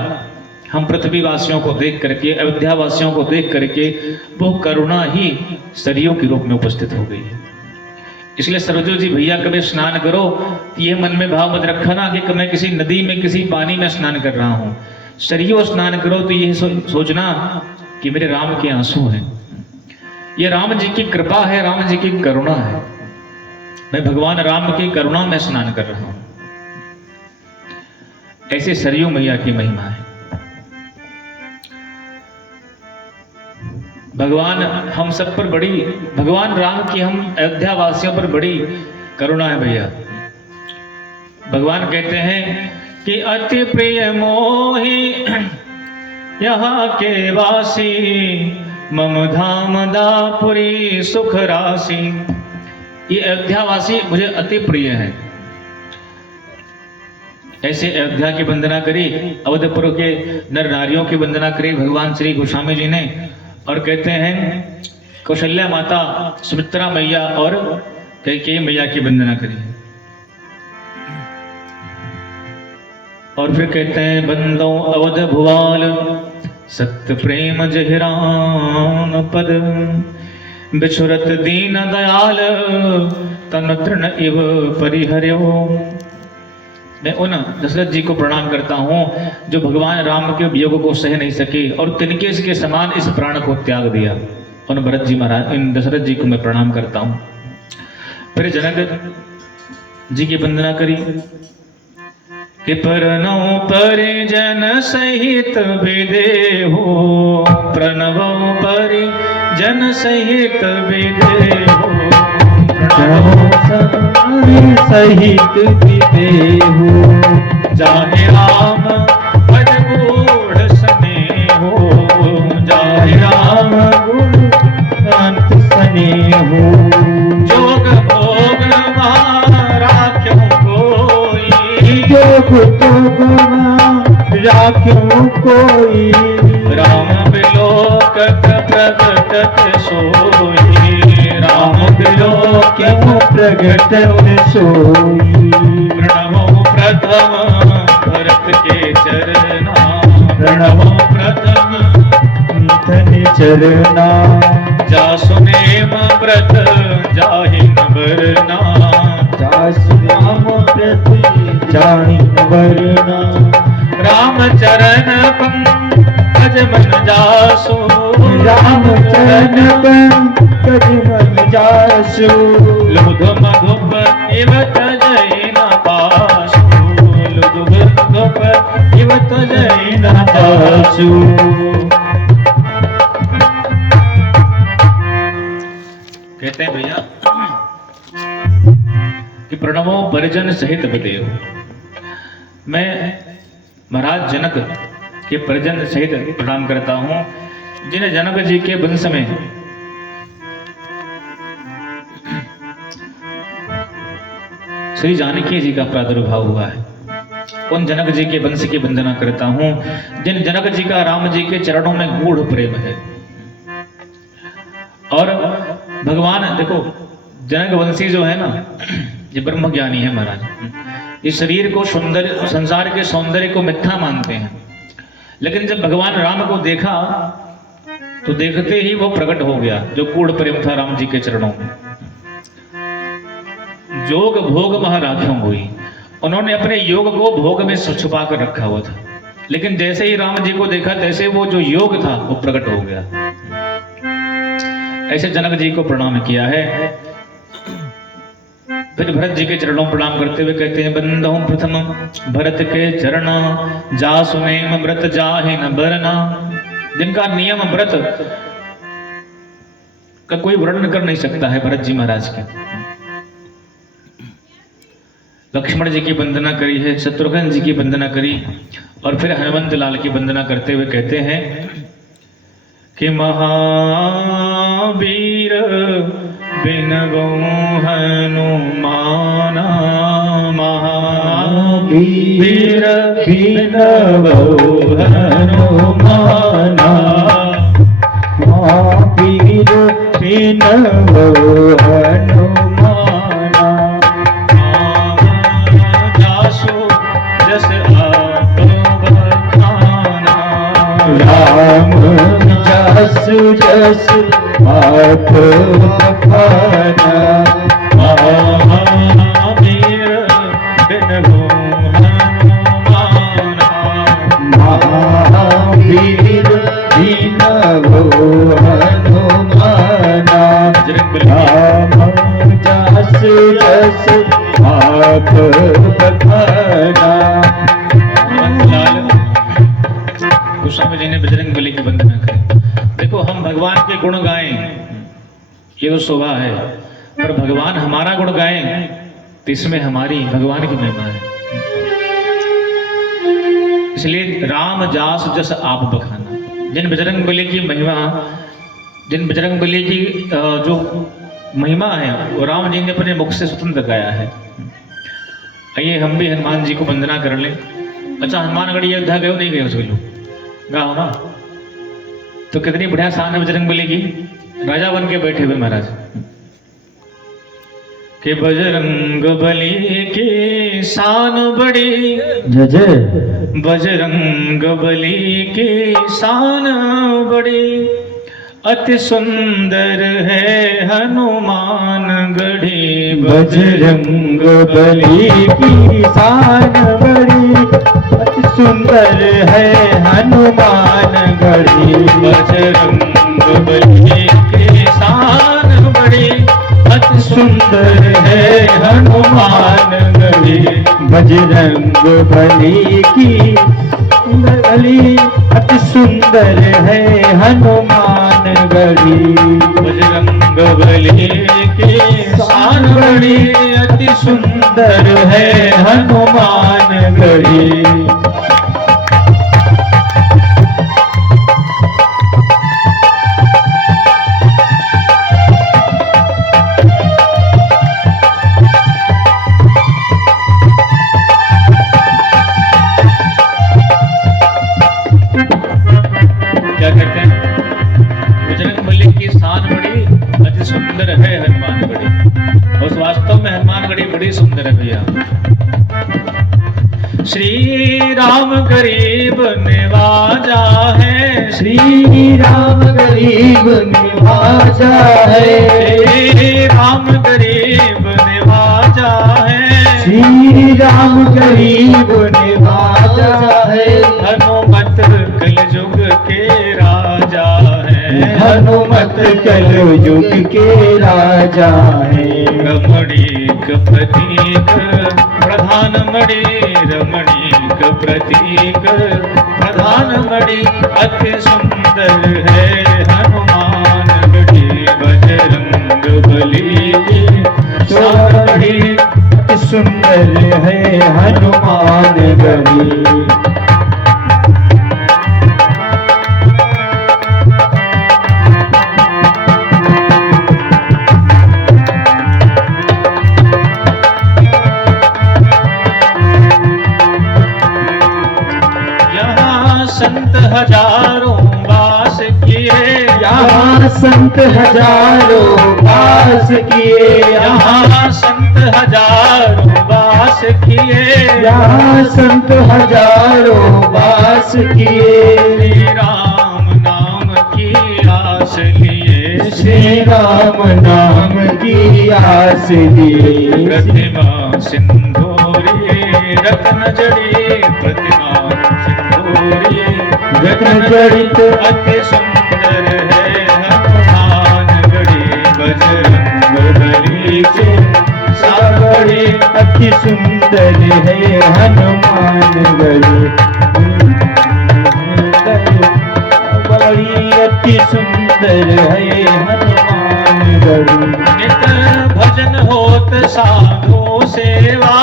हम पृथ्वी वासियों को देख करके, अयोध्या वासियों को देख करके, वो करुणा ही सरयू के रूप में उपस्थित हो गई है। इसलिए सरजू जी भैया कभी स्नान करो, ये मन में भाव मत रखना कि मैं किसी नदी में, किसी पानी में स्नान कर रहा हूँ। सरयू स्नान करो तो ये सोचना कि मेरे राम के आंसू हैं। ये राम जी की कृपा है, राम जी की करुणा है। मैं भगवान राम की करुणा में स्नान कर रहा हूं। ऐसे सरयू मैया की महिमा है। भगवान हम सब पर बड़ी, भगवान राम की हम अयोध्या वासियों पर बड़ी करुणा है भैया। भगवान कहते हैं कि अति प्रिय मोहि यहाँ के वासी, मम धाम दापुरी सुख राशि। ये अयोध्यावासी मुझे अति प्रिय है। ऐसे अयोध्या की वंदना करी, अवधपुर के नर नारियों की वंदना करी भगवान श्री गोस्वामी जी ने। और कहते हैं कौशल्या माता, सुमित्रा मैया और कैकेयी मैया की वंदना करी। और फिर कहते हैं बंदो अवध भुवाल, सत्य प्रेम जहिरान पद, बिछुरत दीन दयाल, तन तृण इव परिहर्यो। मैं उन दशरथ जी को प्रणाम करता हूँ जो भगवान राम के वियोग को सह नहीं सके और तिनके के समान इस प्राण को त्याग दिया। उन भरत जी महाराज, इन दशरथ जी को मैं प्रणाम करता हूँ। फिर जनक जी की वंदना करी कि परनौ परिजन सहित विदेहो, प्रणवौ परिजन सहित विदेहो, सहित विदेहो, जाहि राम पद गूढ़ स्नेहो, जाहि राम अंत स्नेहो, जोग भोग राख्यो कोई, जोग भोग राख्यो कोई, राम बिलोकत प्रगटत सोई, राम बिलोकत प्रगटत सोई। प्रणवो प्रथम भरत के चरना, प्रणवो प्रथम निधन चरना, जासु नेम व्रत जाहि वरना, जासु नाम व्रत जाहि वरना, राम चरण पंकज मन जासु, राम चरण पंकज मन जासु, लुध मधुप इव तजै न पासु, लुध मधुप इव तजै न पासु। कहते हैं भैया कि प्रणवो परिजन सहित विदेहो। मैं महाराज जनक के परिजन सहित प्रणाम करता हूं, जिन्हें जनक जी के वंश में श्री जानकी जी का प्रादुर्भाव हुआ है। उन जनक जी के वंश की वंदना करता हूं, जिन जनक जी का राम जी के चरणों में गूढ़ प्रेम है। और भगवान देखो, जनक वंशी जो है ना, ये ब्रह्म ज्ञानी है महाराज। इस शरीर को सुंदर, संसार के सौंदर्य को मिथ्या मानते हैं, लेकिन जब भगवान राम को देखा तो देखते ही वो प्रकट हो गया, जो कूढ़ प्रेम था राम जी के चरणों में। जोग भोग महाराजों हुई, उन्होंने अपने योग को भोग में छुपा कर रखा हुआ था, लेकिन जैसे ही राम जी को देखा तैसे वो जो योग था वो प्रकट हो गया। ऐसे जनक जी को प्रणाम किया है। फिर भरत जी के चरणों प्रणाम करते हुए कहते हैं, बंदो प्रथम भरत के चरण जा सुनेम व्रत जाहि न बरना। जिनका नियम व्रत का कोई वर्णन कर नहीं सकता है, भरत जी महाराज के। लक्ष्मण जी की वंदना करी है, शत्रुघ्न जी की वंदना करी, और फिर हनुमंत लाल की वंदना करते हुए कहते हैं कि महावीर बिनबो हनुमाना, महावीर बिनबो हनुमाना, महावीर बिनबो हनुमाना। जासु जस आप बखाना, राम जसु जस आप बखाना, महावीर बिनबो हनुमाना, महावीर बिनबो हनुमाना। राम जसु जस आप बखाना। गोस्वामी जी ने बजरंग बली की वंदना करी। देखो, हम भगवान के गुण गाएं ये तो शोभा है, पर भगवान हमारा गुण गाएं तो इसमें हमारी भगवान की महिमा है। इसलिए राम जास जस आप बखाना। जिन बजरंग बली की महिमा, जिन बजरंग बली की जो महिमा है वो राम जी ने अपने मुख से स्वतंत्र गाया है। आइए हम भी हनुमान जी को वंदना कर लें। अच्छा, हनुमानगढ़ अयोध्या गए नहीं गए उसके लोग गाओ ना, तो कितनी बढ़िया शान है बजरंग बली की। राजा बन के बैठे हुए महाराज के बजरंग बली की शान बड़ी, जय बजरंग बली की शान बड़ी, अति सुंदर है हनुमान गढ़ी। बजरंग बली की शान बड़ी, अति सुंदर है हनुमान गढ़ी। बजरंग बली की शान बड़ी, अति सुंदर है हनुमान गढ़ी। बजरंग बली की बली अति सुंदर है हनुमान गढ़ी। बजरंग बली की शान बड़ी, अति सुंदर है हनुमान गढ़ी। क्या कहते हैं? बजरंग बली की शान बड़ी, अति सुंदर है हनुमान गढ़ी। और वास्तव में हनुमान गढ़ी बड़ी सुंदर है भैया। श्री राम गरीब निवाजा है, श्री राम गरीब निवाजा है, श्री राम गरीब निवाजा है, श्री राम गरीब निवाजा है। हनुमत कलयुग के राजा है, हनुमत कलयुग के राजा है। रमणीक प्रतीक प्रधान मणि, रमणीक प्रतीक प्रधान मणि, अति सुंदर है हनुमान गढ़ी। बजरंग बली की शान बड़ी, अति सुंदर है हनुमान गढ़ी। संत हजारों वास किए, यहाँ संत हजारों वास किए, यहाँ संत हजारों वास वास किए, यहाँ संत हजारों वास किए। श्री राम नाम की आस लिए, श्री राम नाम की आस लिए। प्रतिमा सिंदूरी रत्न जड़ी, प्रतिमा सिंदूरी रत्न जड़ित अति सुंदर है हनुमान गढ़ी, बजरंग बली के सावड़ी। अति सुंदर है हनुमान गढ़ी, बड़ी अति सुंदर है हनुमान गढ़ी। नित भजन होत साधु सेवा,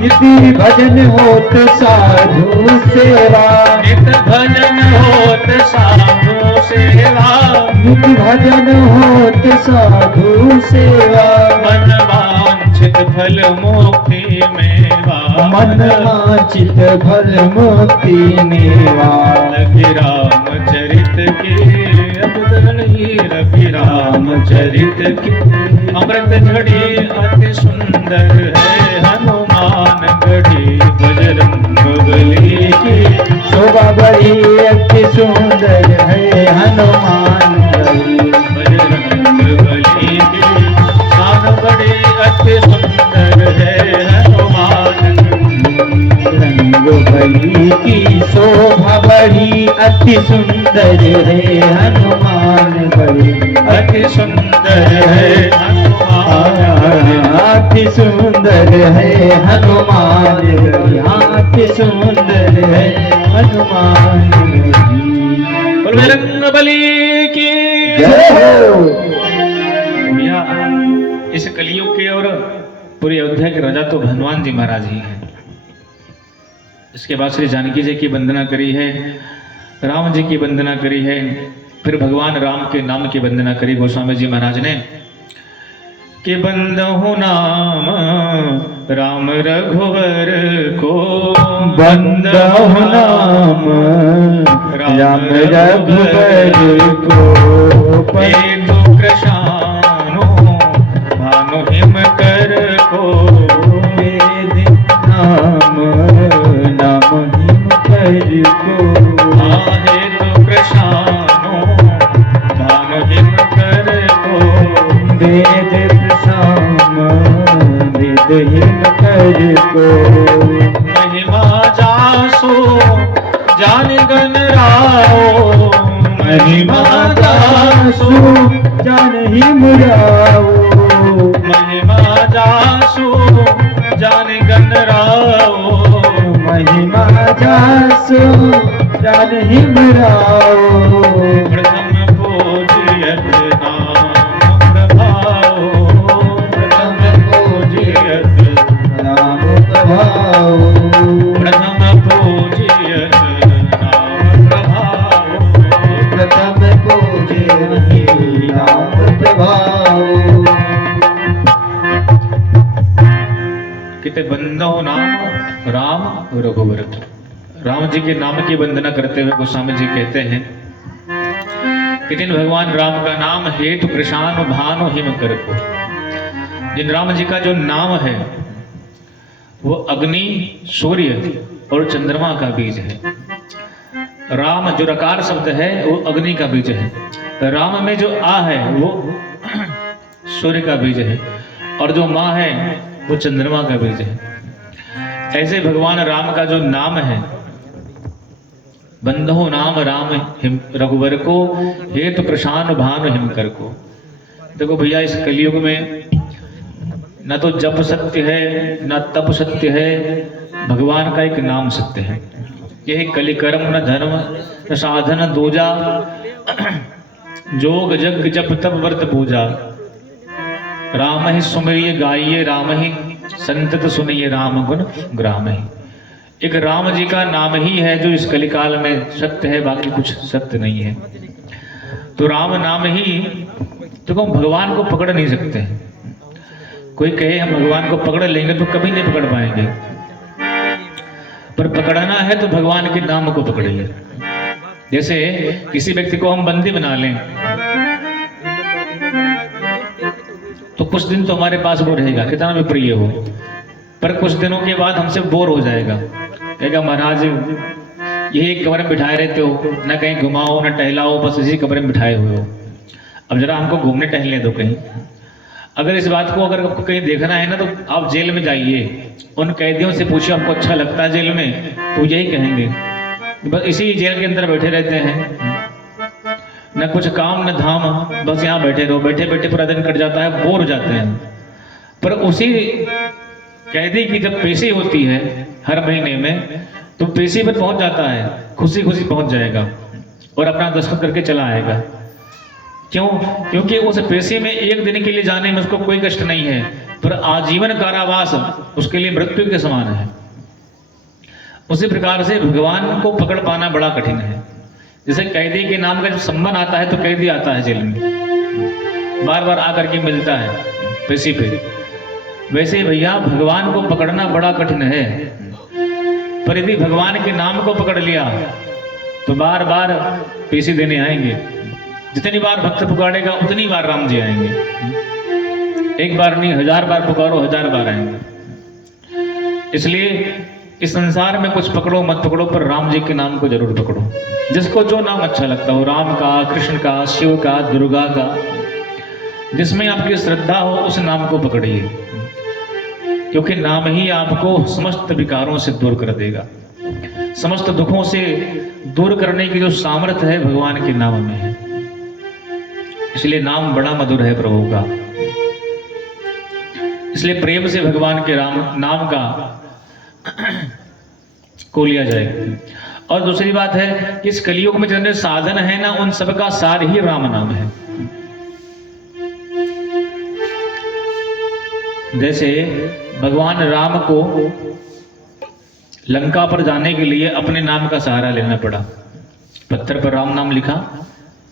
निति भजन होत साधु सेवा। नित भजन होत साधु सेवा, नित भजन होत साधु सेवा। मन वांछित फल मुक्ति मेवा, मन वांछित फल मुक्ति मेवा। लगी रामचरित की अबदन ही, रवि रामचरित की अमृत झड़ी अति सुंदर है हनुमान गढ़ी, बजरंग बली की शोभा बड़ी अति सुंदर है हनुमान गढ़ी। बजरंग बली की शान बड़ी अति सुंदर है हनुमान। रंग बली की शोभा बड़ी अति सुंदर है हनुमान गढ़ी। अति सुंदर है हनुमान, अति सुंदर है हनुमान गढ़ी। अति सुंदर है हनुमान गढ़ी। बजरंग बली की जय हो। भैया इस कलयुग के और पूरी अयोध्या के राजा तो हनुमान जी महाराज ही हैं। इसके बाद श्री जानकी जी की वंदना करी है, राम जी की वंदना करी है, फिर भगवान राम के नाम की वंदना करी गोस्वामी जी महाराज ने कि बंदहु नाम राम रघुवर को, बंदहु नाम राम रघुवर को। एक कृशानु भानु हिम कर को, वेद नाम नाम हिम कर को। आहे तो कृशानु भानु हिम कर को, वेद प्रसाम वेद हिम कर को। महिमा जासो जान गन राओ, महिमा दासु जान हिम राओ। महिमा जासो जान गन राओ, महिमा जासु जान हिम राओ। प्रथम पूजियत नाम प्रभाओ, प्रथम पूजियत नाम प्रभाओ। प्रथम पूजियत नाम प्रभाओ, प्रथम पूजे नाम प्रभाओ। किते बंदो नाम राम रघुवर। राम जी के नाम की वंदना करते हुए गोस्वामी जी कहते हैं कि जिन भगवान राम का नाम हेतु कृषानु भानु हिम कर को, जिन राम जी का जो नाम है वो अग्नि, सूर्य और चंद्रमा का बीज है। राम जो रकार शब्द है वो अग्नि का बीज है, राम में जो आ है वो सूर्य का बीज है, और जो माँ है वो चंद्रमा का बीज है। ऐसे भगवान राम का जो नाम है, बंधो नाम राम हिम रघुवर को, हेतु प्रशान भानु हिम कर को। देखो भैया इस कलयुग में न तो जप सत्य है न तप सत्य है, भगवान का एक नाम सत्य है। यही कलिकर्म न धर्म न साधन दूजा, जोग जग जप तप व्रत पूजा। राम ही सुमरिय गाइये राम ही, संतत सुनिए राम गुण ग्राम ही। एक राम जी का नाम ही है जो इस कलिकाल में सत्य है, बाकी कुछ सत्य नहीं है। तो राम नाम ही, देखो हम भगवान को पकड़ नहीं सकते हैं। कोई कहे हम भगवान को पकड़ लेंगे तो कभी नहीं पकड़ पाएंगे, पर पकड़ना है तो भगवान के नाम को पकड़िए। जैसे किसी व्यक्ति को हम बंदी बना लें तो कुछ दिन तो हमारे पास वो रहेगा, कितना भी प्रिय हो, पर कुछ दिनों के बाद हमसे बोर हो जाएगा, कहेगा महाराज यही एक कमरे में बिठाए रहते हो, न कहीं घुमाओ न टहलाओ, बस इसी कमरे में बिठाए हुए हो। अब जरा हमको घूमने टहलने दो कहीं। अगर इस बात को अगर आपको कहीं देखना है ना तो आप जेल में जाइए, उन कैदियों से पूछिए आपको अच्छा लगता है जेल में, तो यही कहेंगे बस इसी जेल के अंदर बैठे रहते हैं, न कुछ काम न धाम, बस यहाँ बैठे रहो, बैठे बैठे पूरा दिन कट जाता है, बोर हो जाते हैं। पर उसी कैदी की जब पेशी होती है हर महीने में, तो पेशी पर पहुंच जाता है, खुशी खुशी पहुंच जाएगा और अपना दस्तखत करके चला आएगा। क्यों? क्योंकि उस पेशी में एक दिन के लिए जाने में उसको कोई कष्ट नहीं है, पर आजीवन कारावास उसके लिए मृत्यु के समान है। उसी प्रकार से भगवान को पकड़ पाना बड़ा कठिन है। जैसे कैदी के नाम का जब संबंध आता है तो कैदी आता है जेल में, बार बार आकर के मिलता है पेशी पे, वैसे भैया भगवान को पकड़ना बड़ा कठिन है। पर यदि भगवान के नाम को पकड़ लिया तो बार बार पेशी देने आएंगे। जितनी बार भक्त पुकारेगा उतनी बार राम जी आएंगे। एक बार नहीं, 1000 बार पुकारो 1000 बार आएंगे। इसलिए इस संसार में कुछ पकड़ो मत पकड़ो, पर राम जी के नाम को जरूर पकड़ो। जिसको जो नाम अच्छा लगता हो, राम का, कृष्ण का, शिव का, दुर्गा का, जिसमें आपकी श्रद्धा हो उस नाम को पकड़िए, क्योंकि नाम ही आपको समस्त विकारों से दूर कर देगा। समस्त दुखों से दूर करने की जो सामर्थ्य है भगवान के नाम में है। इसलिए नाम बड़ा मधुर है प्रभु का। इसलिए प्रेम से भगवान के नाम का को लिया जाए। और दूसरी बात है कि इस कलयुग में जितने साधन है ना, उन सबका सार ही राम नाम है। जैसे भगवान राम को लंका पर जाने के लिए अपने नाम का सहारा लेना पड़ा। पत्थर पर राम नाम लिखा,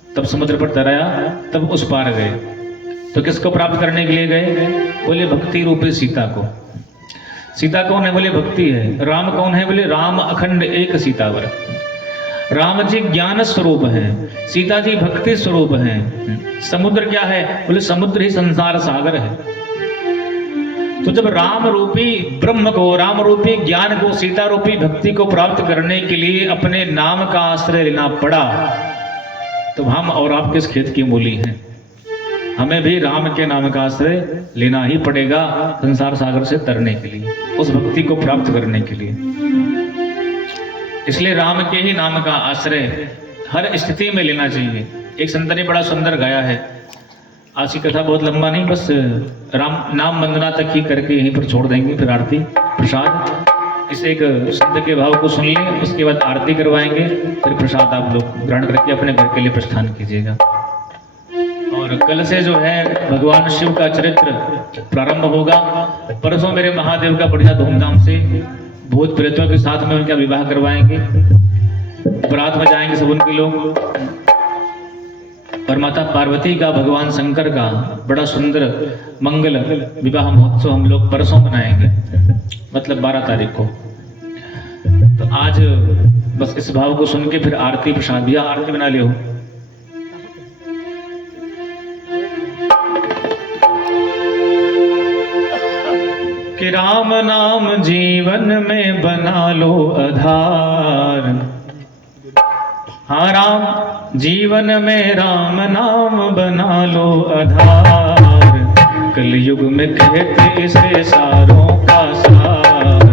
तब समुद्र पर तराया, तब उस पार गए। तो किसको प्राप्त करने के लिए गए? बोले भक्ति रूपी सीता को। सीता कौन है? बोले भक्ति है। राम कौन है? बोले राम अखंड एक सीतावर। राम जी ज्ञान स्वरूप है, सीता जी भक्ति स्वरूप है। समुद्र क्या है? बोले समुद्र ही संसार सागर है। तो जब राम रूपी ब्रह्म को, राम रूपी ज्ञान को, सीता रूपी भक्ति को प्राप्त करने के लिए अपने नाम का आश्रय लेना पड़ा, तो हम और आप किस खेत की मूली हैं? हमें भी राम के नाम का आश्रय लेना ही पड़ेगा संसार सागर से तरने के लिए, उस भक्ति को प्राप्त करने के लिए। इसलिए राम के ही नाम का आश्रय हर स्थिति में लेना चाहिए। एक संत ने बड़ा सुंदर गाया है, आज की कथा बहुत लंबा नहीं, बस राम नाम वंदना तक ही करके यहीं पर छोड़ देंगे, फिर आरती प्रसाद इस एक संत के भाव को सुन लें, उसके बाद आरती करवाएंगे, फिर प्रसाद आप लोग ग्रहण करके अपने घर के लिए प्रस्थान कीजिएगा। और कल से जो है भगवान शिव का चरित्र प्रारंभ होगा। परसों मेरे महादेव का बढ़िया धूमधाम से भूत प्रेतों के साथ में उनका विवाह करवाएंगे, बारात में जाएंगे सब उनके लोग। और माता पार्वती का, भगवान शंकर का बड़ा सुंदर मंगल विवाह महोत्सव हम लोग परसों मनाएंगे, मतलब 12 तारीख को। तो आज बस इस भाव को सुन के फिर आरती प्रसाद दिया, आरती बना लियो। कि राम नाम जीवन में बना लो आधार। हाँ राम जीवन में राम नाम बना लो आधार। कलयुग में कहते इसे सारों का सार,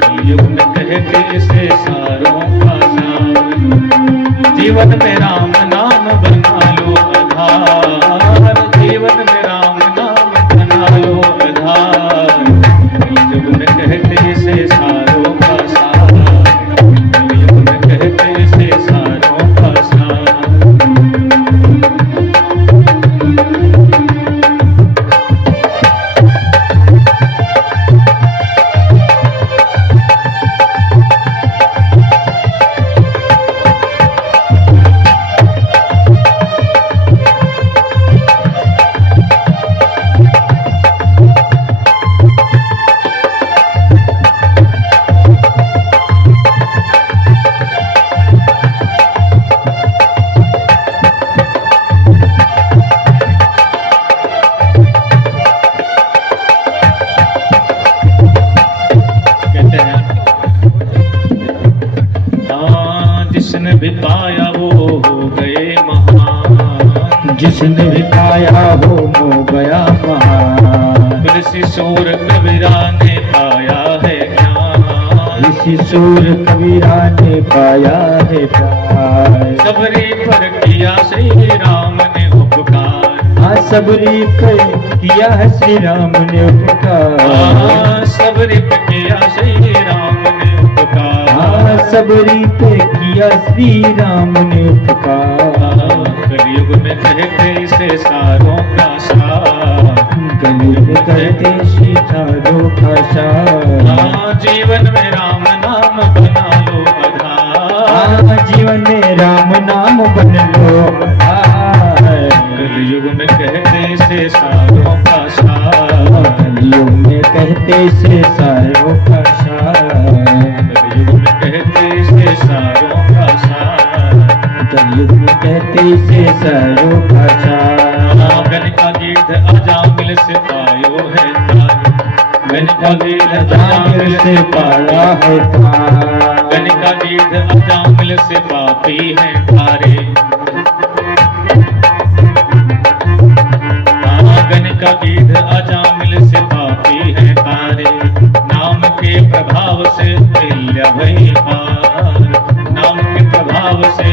कलयुग में कहते इसे सारों का सार। जीवन में राम नाम बना लो आधार, जीवन में राम नाम बना लो आधार। कलयुग में कहते इसे सारों का सार, कलयुग में कहते इसे सारों का सार। जिसने भी पाया हो मोह गया महान। तुलसी सूर कबीरा ने पाया है ज्ञान, इसी सूर कबीरा ने पाया है प्यार। सबरी पर किया श्री राम ने उपकार, हाँ सबरी पे किया है श्री राम ने उपकार। सबरी पे किया श्री राम ने उपकार, हाँ सबरी पे किया श्री राम ने उपकार। कलयुग में कहते इसे सारों का सार, कलयुग में कहते श्री सारों का सार। जीवन में राम नाम बना लो आधार, हाँ जीवन में राम नाम बन लो आधार। कलयुग में कहते इसे सारों का सार, कलयुग में कहते से सारों का सार। कलयुग में कहते इसे सारों का सार, कलयुग में कहते से सारों का सार। गणिका गीत अजामिल से पायो है तार, गणिका गीत अजामिल से पाया है तार। गणिका गीत अजामिल से पापी है तारे, गणिका गीत अजामिल से पापी है तारे। नाम के प्रभाव से अहिल्या भई पार, नाम के प्रभाव से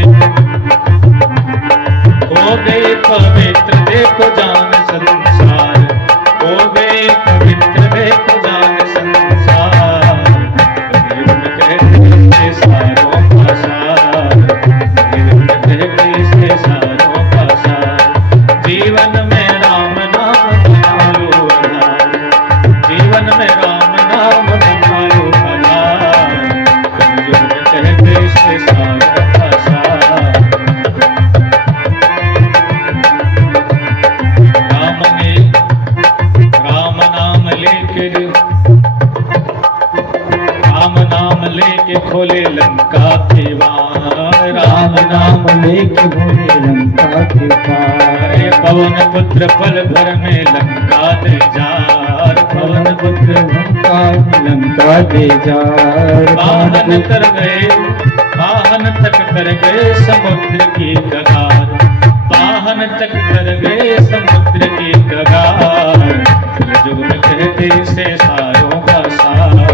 हो गए पवित्र देखो जान संसार, हो गए पवित्र देखो जान संसार। कलयुग में कहते इसे सारों का सार, कलयुग में कहते इसे सारों का सार। जीवन में राम नाम बना लो आधार, जीवन में राम नाम बना लो आधार। कलयुग में कहते इसे सारों का सार। राम नाम लेके खोले लंका के वार, राम नाम लेके भोले लंका के पार। पवन पुत्र पल भर में लंका दे जार, पवन पुत्र लंका दे जार। वाहन तर गए, वाहन तक तर गए समुद्र की कगार, वाहन तक तर गए समुद्र की कगार। कलयुग में कहते इसे सारों का सार,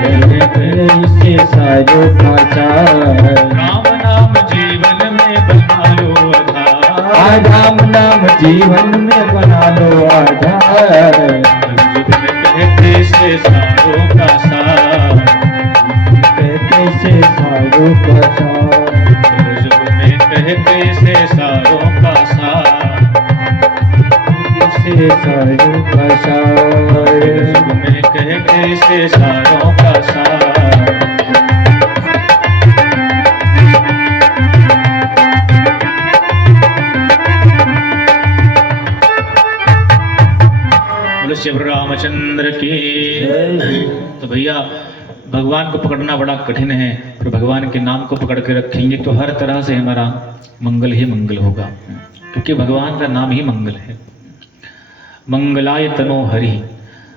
इसे सारों का सार। राम नाम जीवन में बना लो आधार, राम नाम जीवन में बना लो आधार। कलयुग में कहते इसे सारों का सार, कहते से सारों का सार। कलयुग में कहते इसे सारों का सार, इसे सारों का सार। कलयुग में कहते इसे सारों का सार। बोलो श्री रामचंद्र की। तो भैया भगवान को पकड़ना बड़ा कठिन है, पर भगवान के नाम को पकड़ के रखेंगे तो हर तरह से हमारा मंगल ही मंगल होगा, क्योंकि भगवान का नाम ही मंगल है। मंगलाय तनो हरि,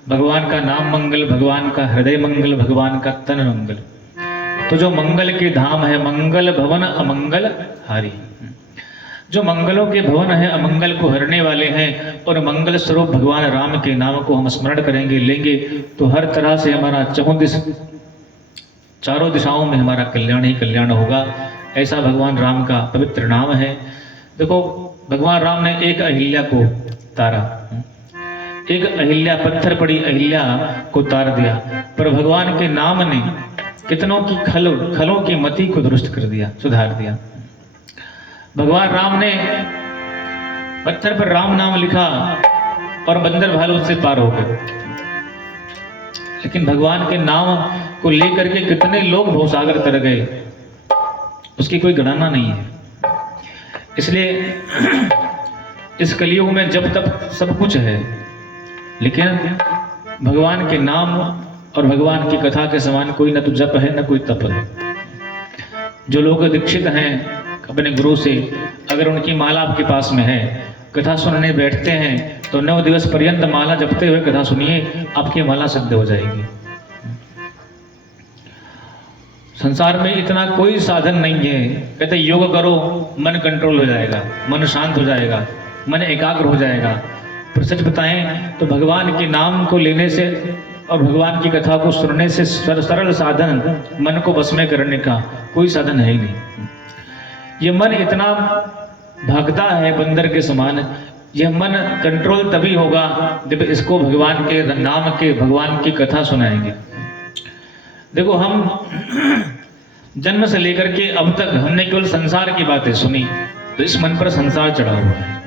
भगवान का नाम मंगल, भगवान का हृदय मंगल, भगवान का तन मंगल। तो जो मंगल के धाम है, मंगल भवन अमंगल हारी, जो मंगलों के भवन है, अमंगल को हरने वाले हैं, और मंगल स्वरूप भगवान राम के नाम को हम स्मरण करेंगे, लेंगे तो हर तरह से हमारा चारों दिशाओं में हमारा कल्याण ही कल्याण होगा। ऐसा भगवान राम का पवित्र नाम है। देखो भगवान राम ने एक अहिल्या को तारा, एक अहिल्या, पत्थर पड़ी अहिल्या को तार दिया, पर भगवान के नाम ने कितनों की खलों की मति को दुरुस्त कर दिया, सुधार दिया। भगवान राम ने पत्थर पर राम नाम लिखा और बंदर भालू से पार हो गए, लेकिन भगवान के नाम को लेकर के कितने लोग भवसागर तर गए, उसकी कोई गणना नहीं है। इसलिए इस कलयुग में जब तक सब कुछ है, लेकिन भगवान के नाम और भगवान की कथा के समान कोई न तो जप है न कोई तप है। जो लोग दीक्षित हैं अपने गुरु से, अगर उनकी माला आपके पास में है, कथा सुनने बैठते हैं तो 9 दिवस पर्यंत माला जपते हुए कथा सुनिए, आपकी माला सिद्ध हो जाएगी। संसार में इतना कोई साधन नहीं है। कहते योग करो मन कंट्रोल हो जाएगा, मन शांत हो जाएगा, मन एकाग्र हो जाएगा। पर सच बताएं तो भगवान के नाम को लेने से और भगवान की कथा को सुनने से सरल साधन मन को बस में करने का कोई साधन है ही नहीं। ये मन इतना भागता है बंदर के समान। यह मन कंट्रोल तभी होगा जब इसको भगवान के नाम के भगवान की कथा सुनाएंगे। देखो हम जन्म से लेकर के अब तक हमने केवल संसार की बातें सुनी, तो इस मन पर संसार चढ़ा हुआ है,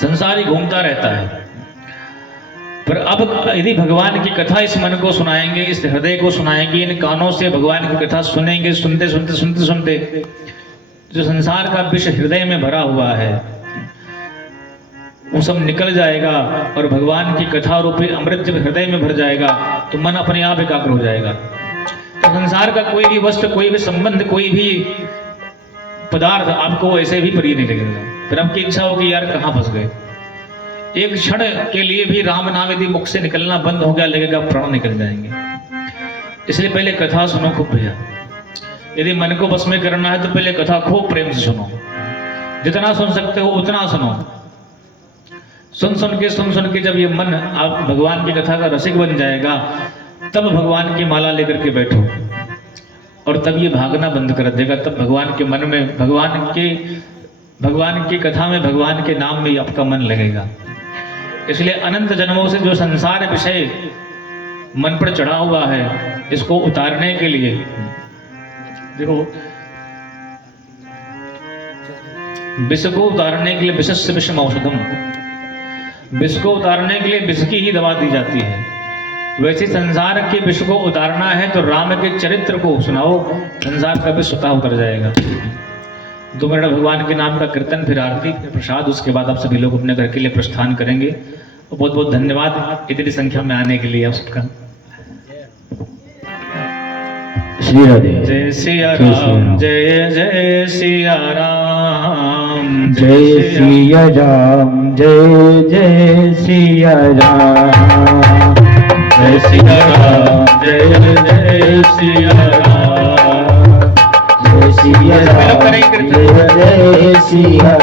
संसार ही घूमता रहता है। पर अब यदि भगवान की कथा इस मन को सुनाएंगे, इस हृदय को सुनाएंगे, इन कानों से भगवान की कथा सुनेंगे, सुनते सुनते सुनते सुनते जो संसार का विष हृदय में भरा हुआ है वो सब निकल जाएगा और भगवान की कथा रूपी अमृत जब हृदय में भर जाएगा तो मन अपने आप एकाग्र हो जाएगा। तो संसार का कोई भी वस्तु, कोई भी संबंध, कोई भी पदार्थ आपको ऐसे भी प्रिय नहीं लगेगा। फिर आपकी इच्छा होगी यार कहाँ फंस गए। एक क्षण के लिए भी राम नाम यदि मुख से निकलना बंद हो गया लगेगा प्राण निकल जाएंगे। इसलिए पहले कथा सुनो खूब भैया। यदि मन को बस में करना है तो पहले कथा खूब प्रेम से सुनो, जितना सुन सकते हो उतना सुनो। सुन सुन के जब ये मन आप भगवान की कथा का रसिक बन जाएगा तब भगवान की माला लेकर के बैठो और तब ये भागना बंद कर देगा। तब भगवान के मन में भगवान की कथा में भगवान के नाम में आपका मन लगेगा। इसलिए अनंत जन्मों से जो संसार विषय मन पर चढ़ा हुआ है इसको उतारने के लिए देखो, विष को उतारने के लिए विषस्य विषम औषधम, विष को उतारने के लिए विष की ही दवा दी जाती है। वैसे संसार के विष को उतारना है तो राम के चरित्र को सुनाओ, संसार का विष स्वतः उतर जाएगा। 2 मिनट भगवान के नाम का कीर्तन, फिर आरती, फिर प्रसाद, उसके बाद आप सभी लोग अपने घर के लिए प्रस्थान करेंगे। बहुत बहुत धन्यवाद इतनी संख्या में आने के लिए आप सबका। श्री राधे। जय सिया राम, जय जय सिया राम, जय सिया राम, जय जय सिया राम, जय सिया राम, जय जय सिया राम, जय सिया राम, जय जय सिया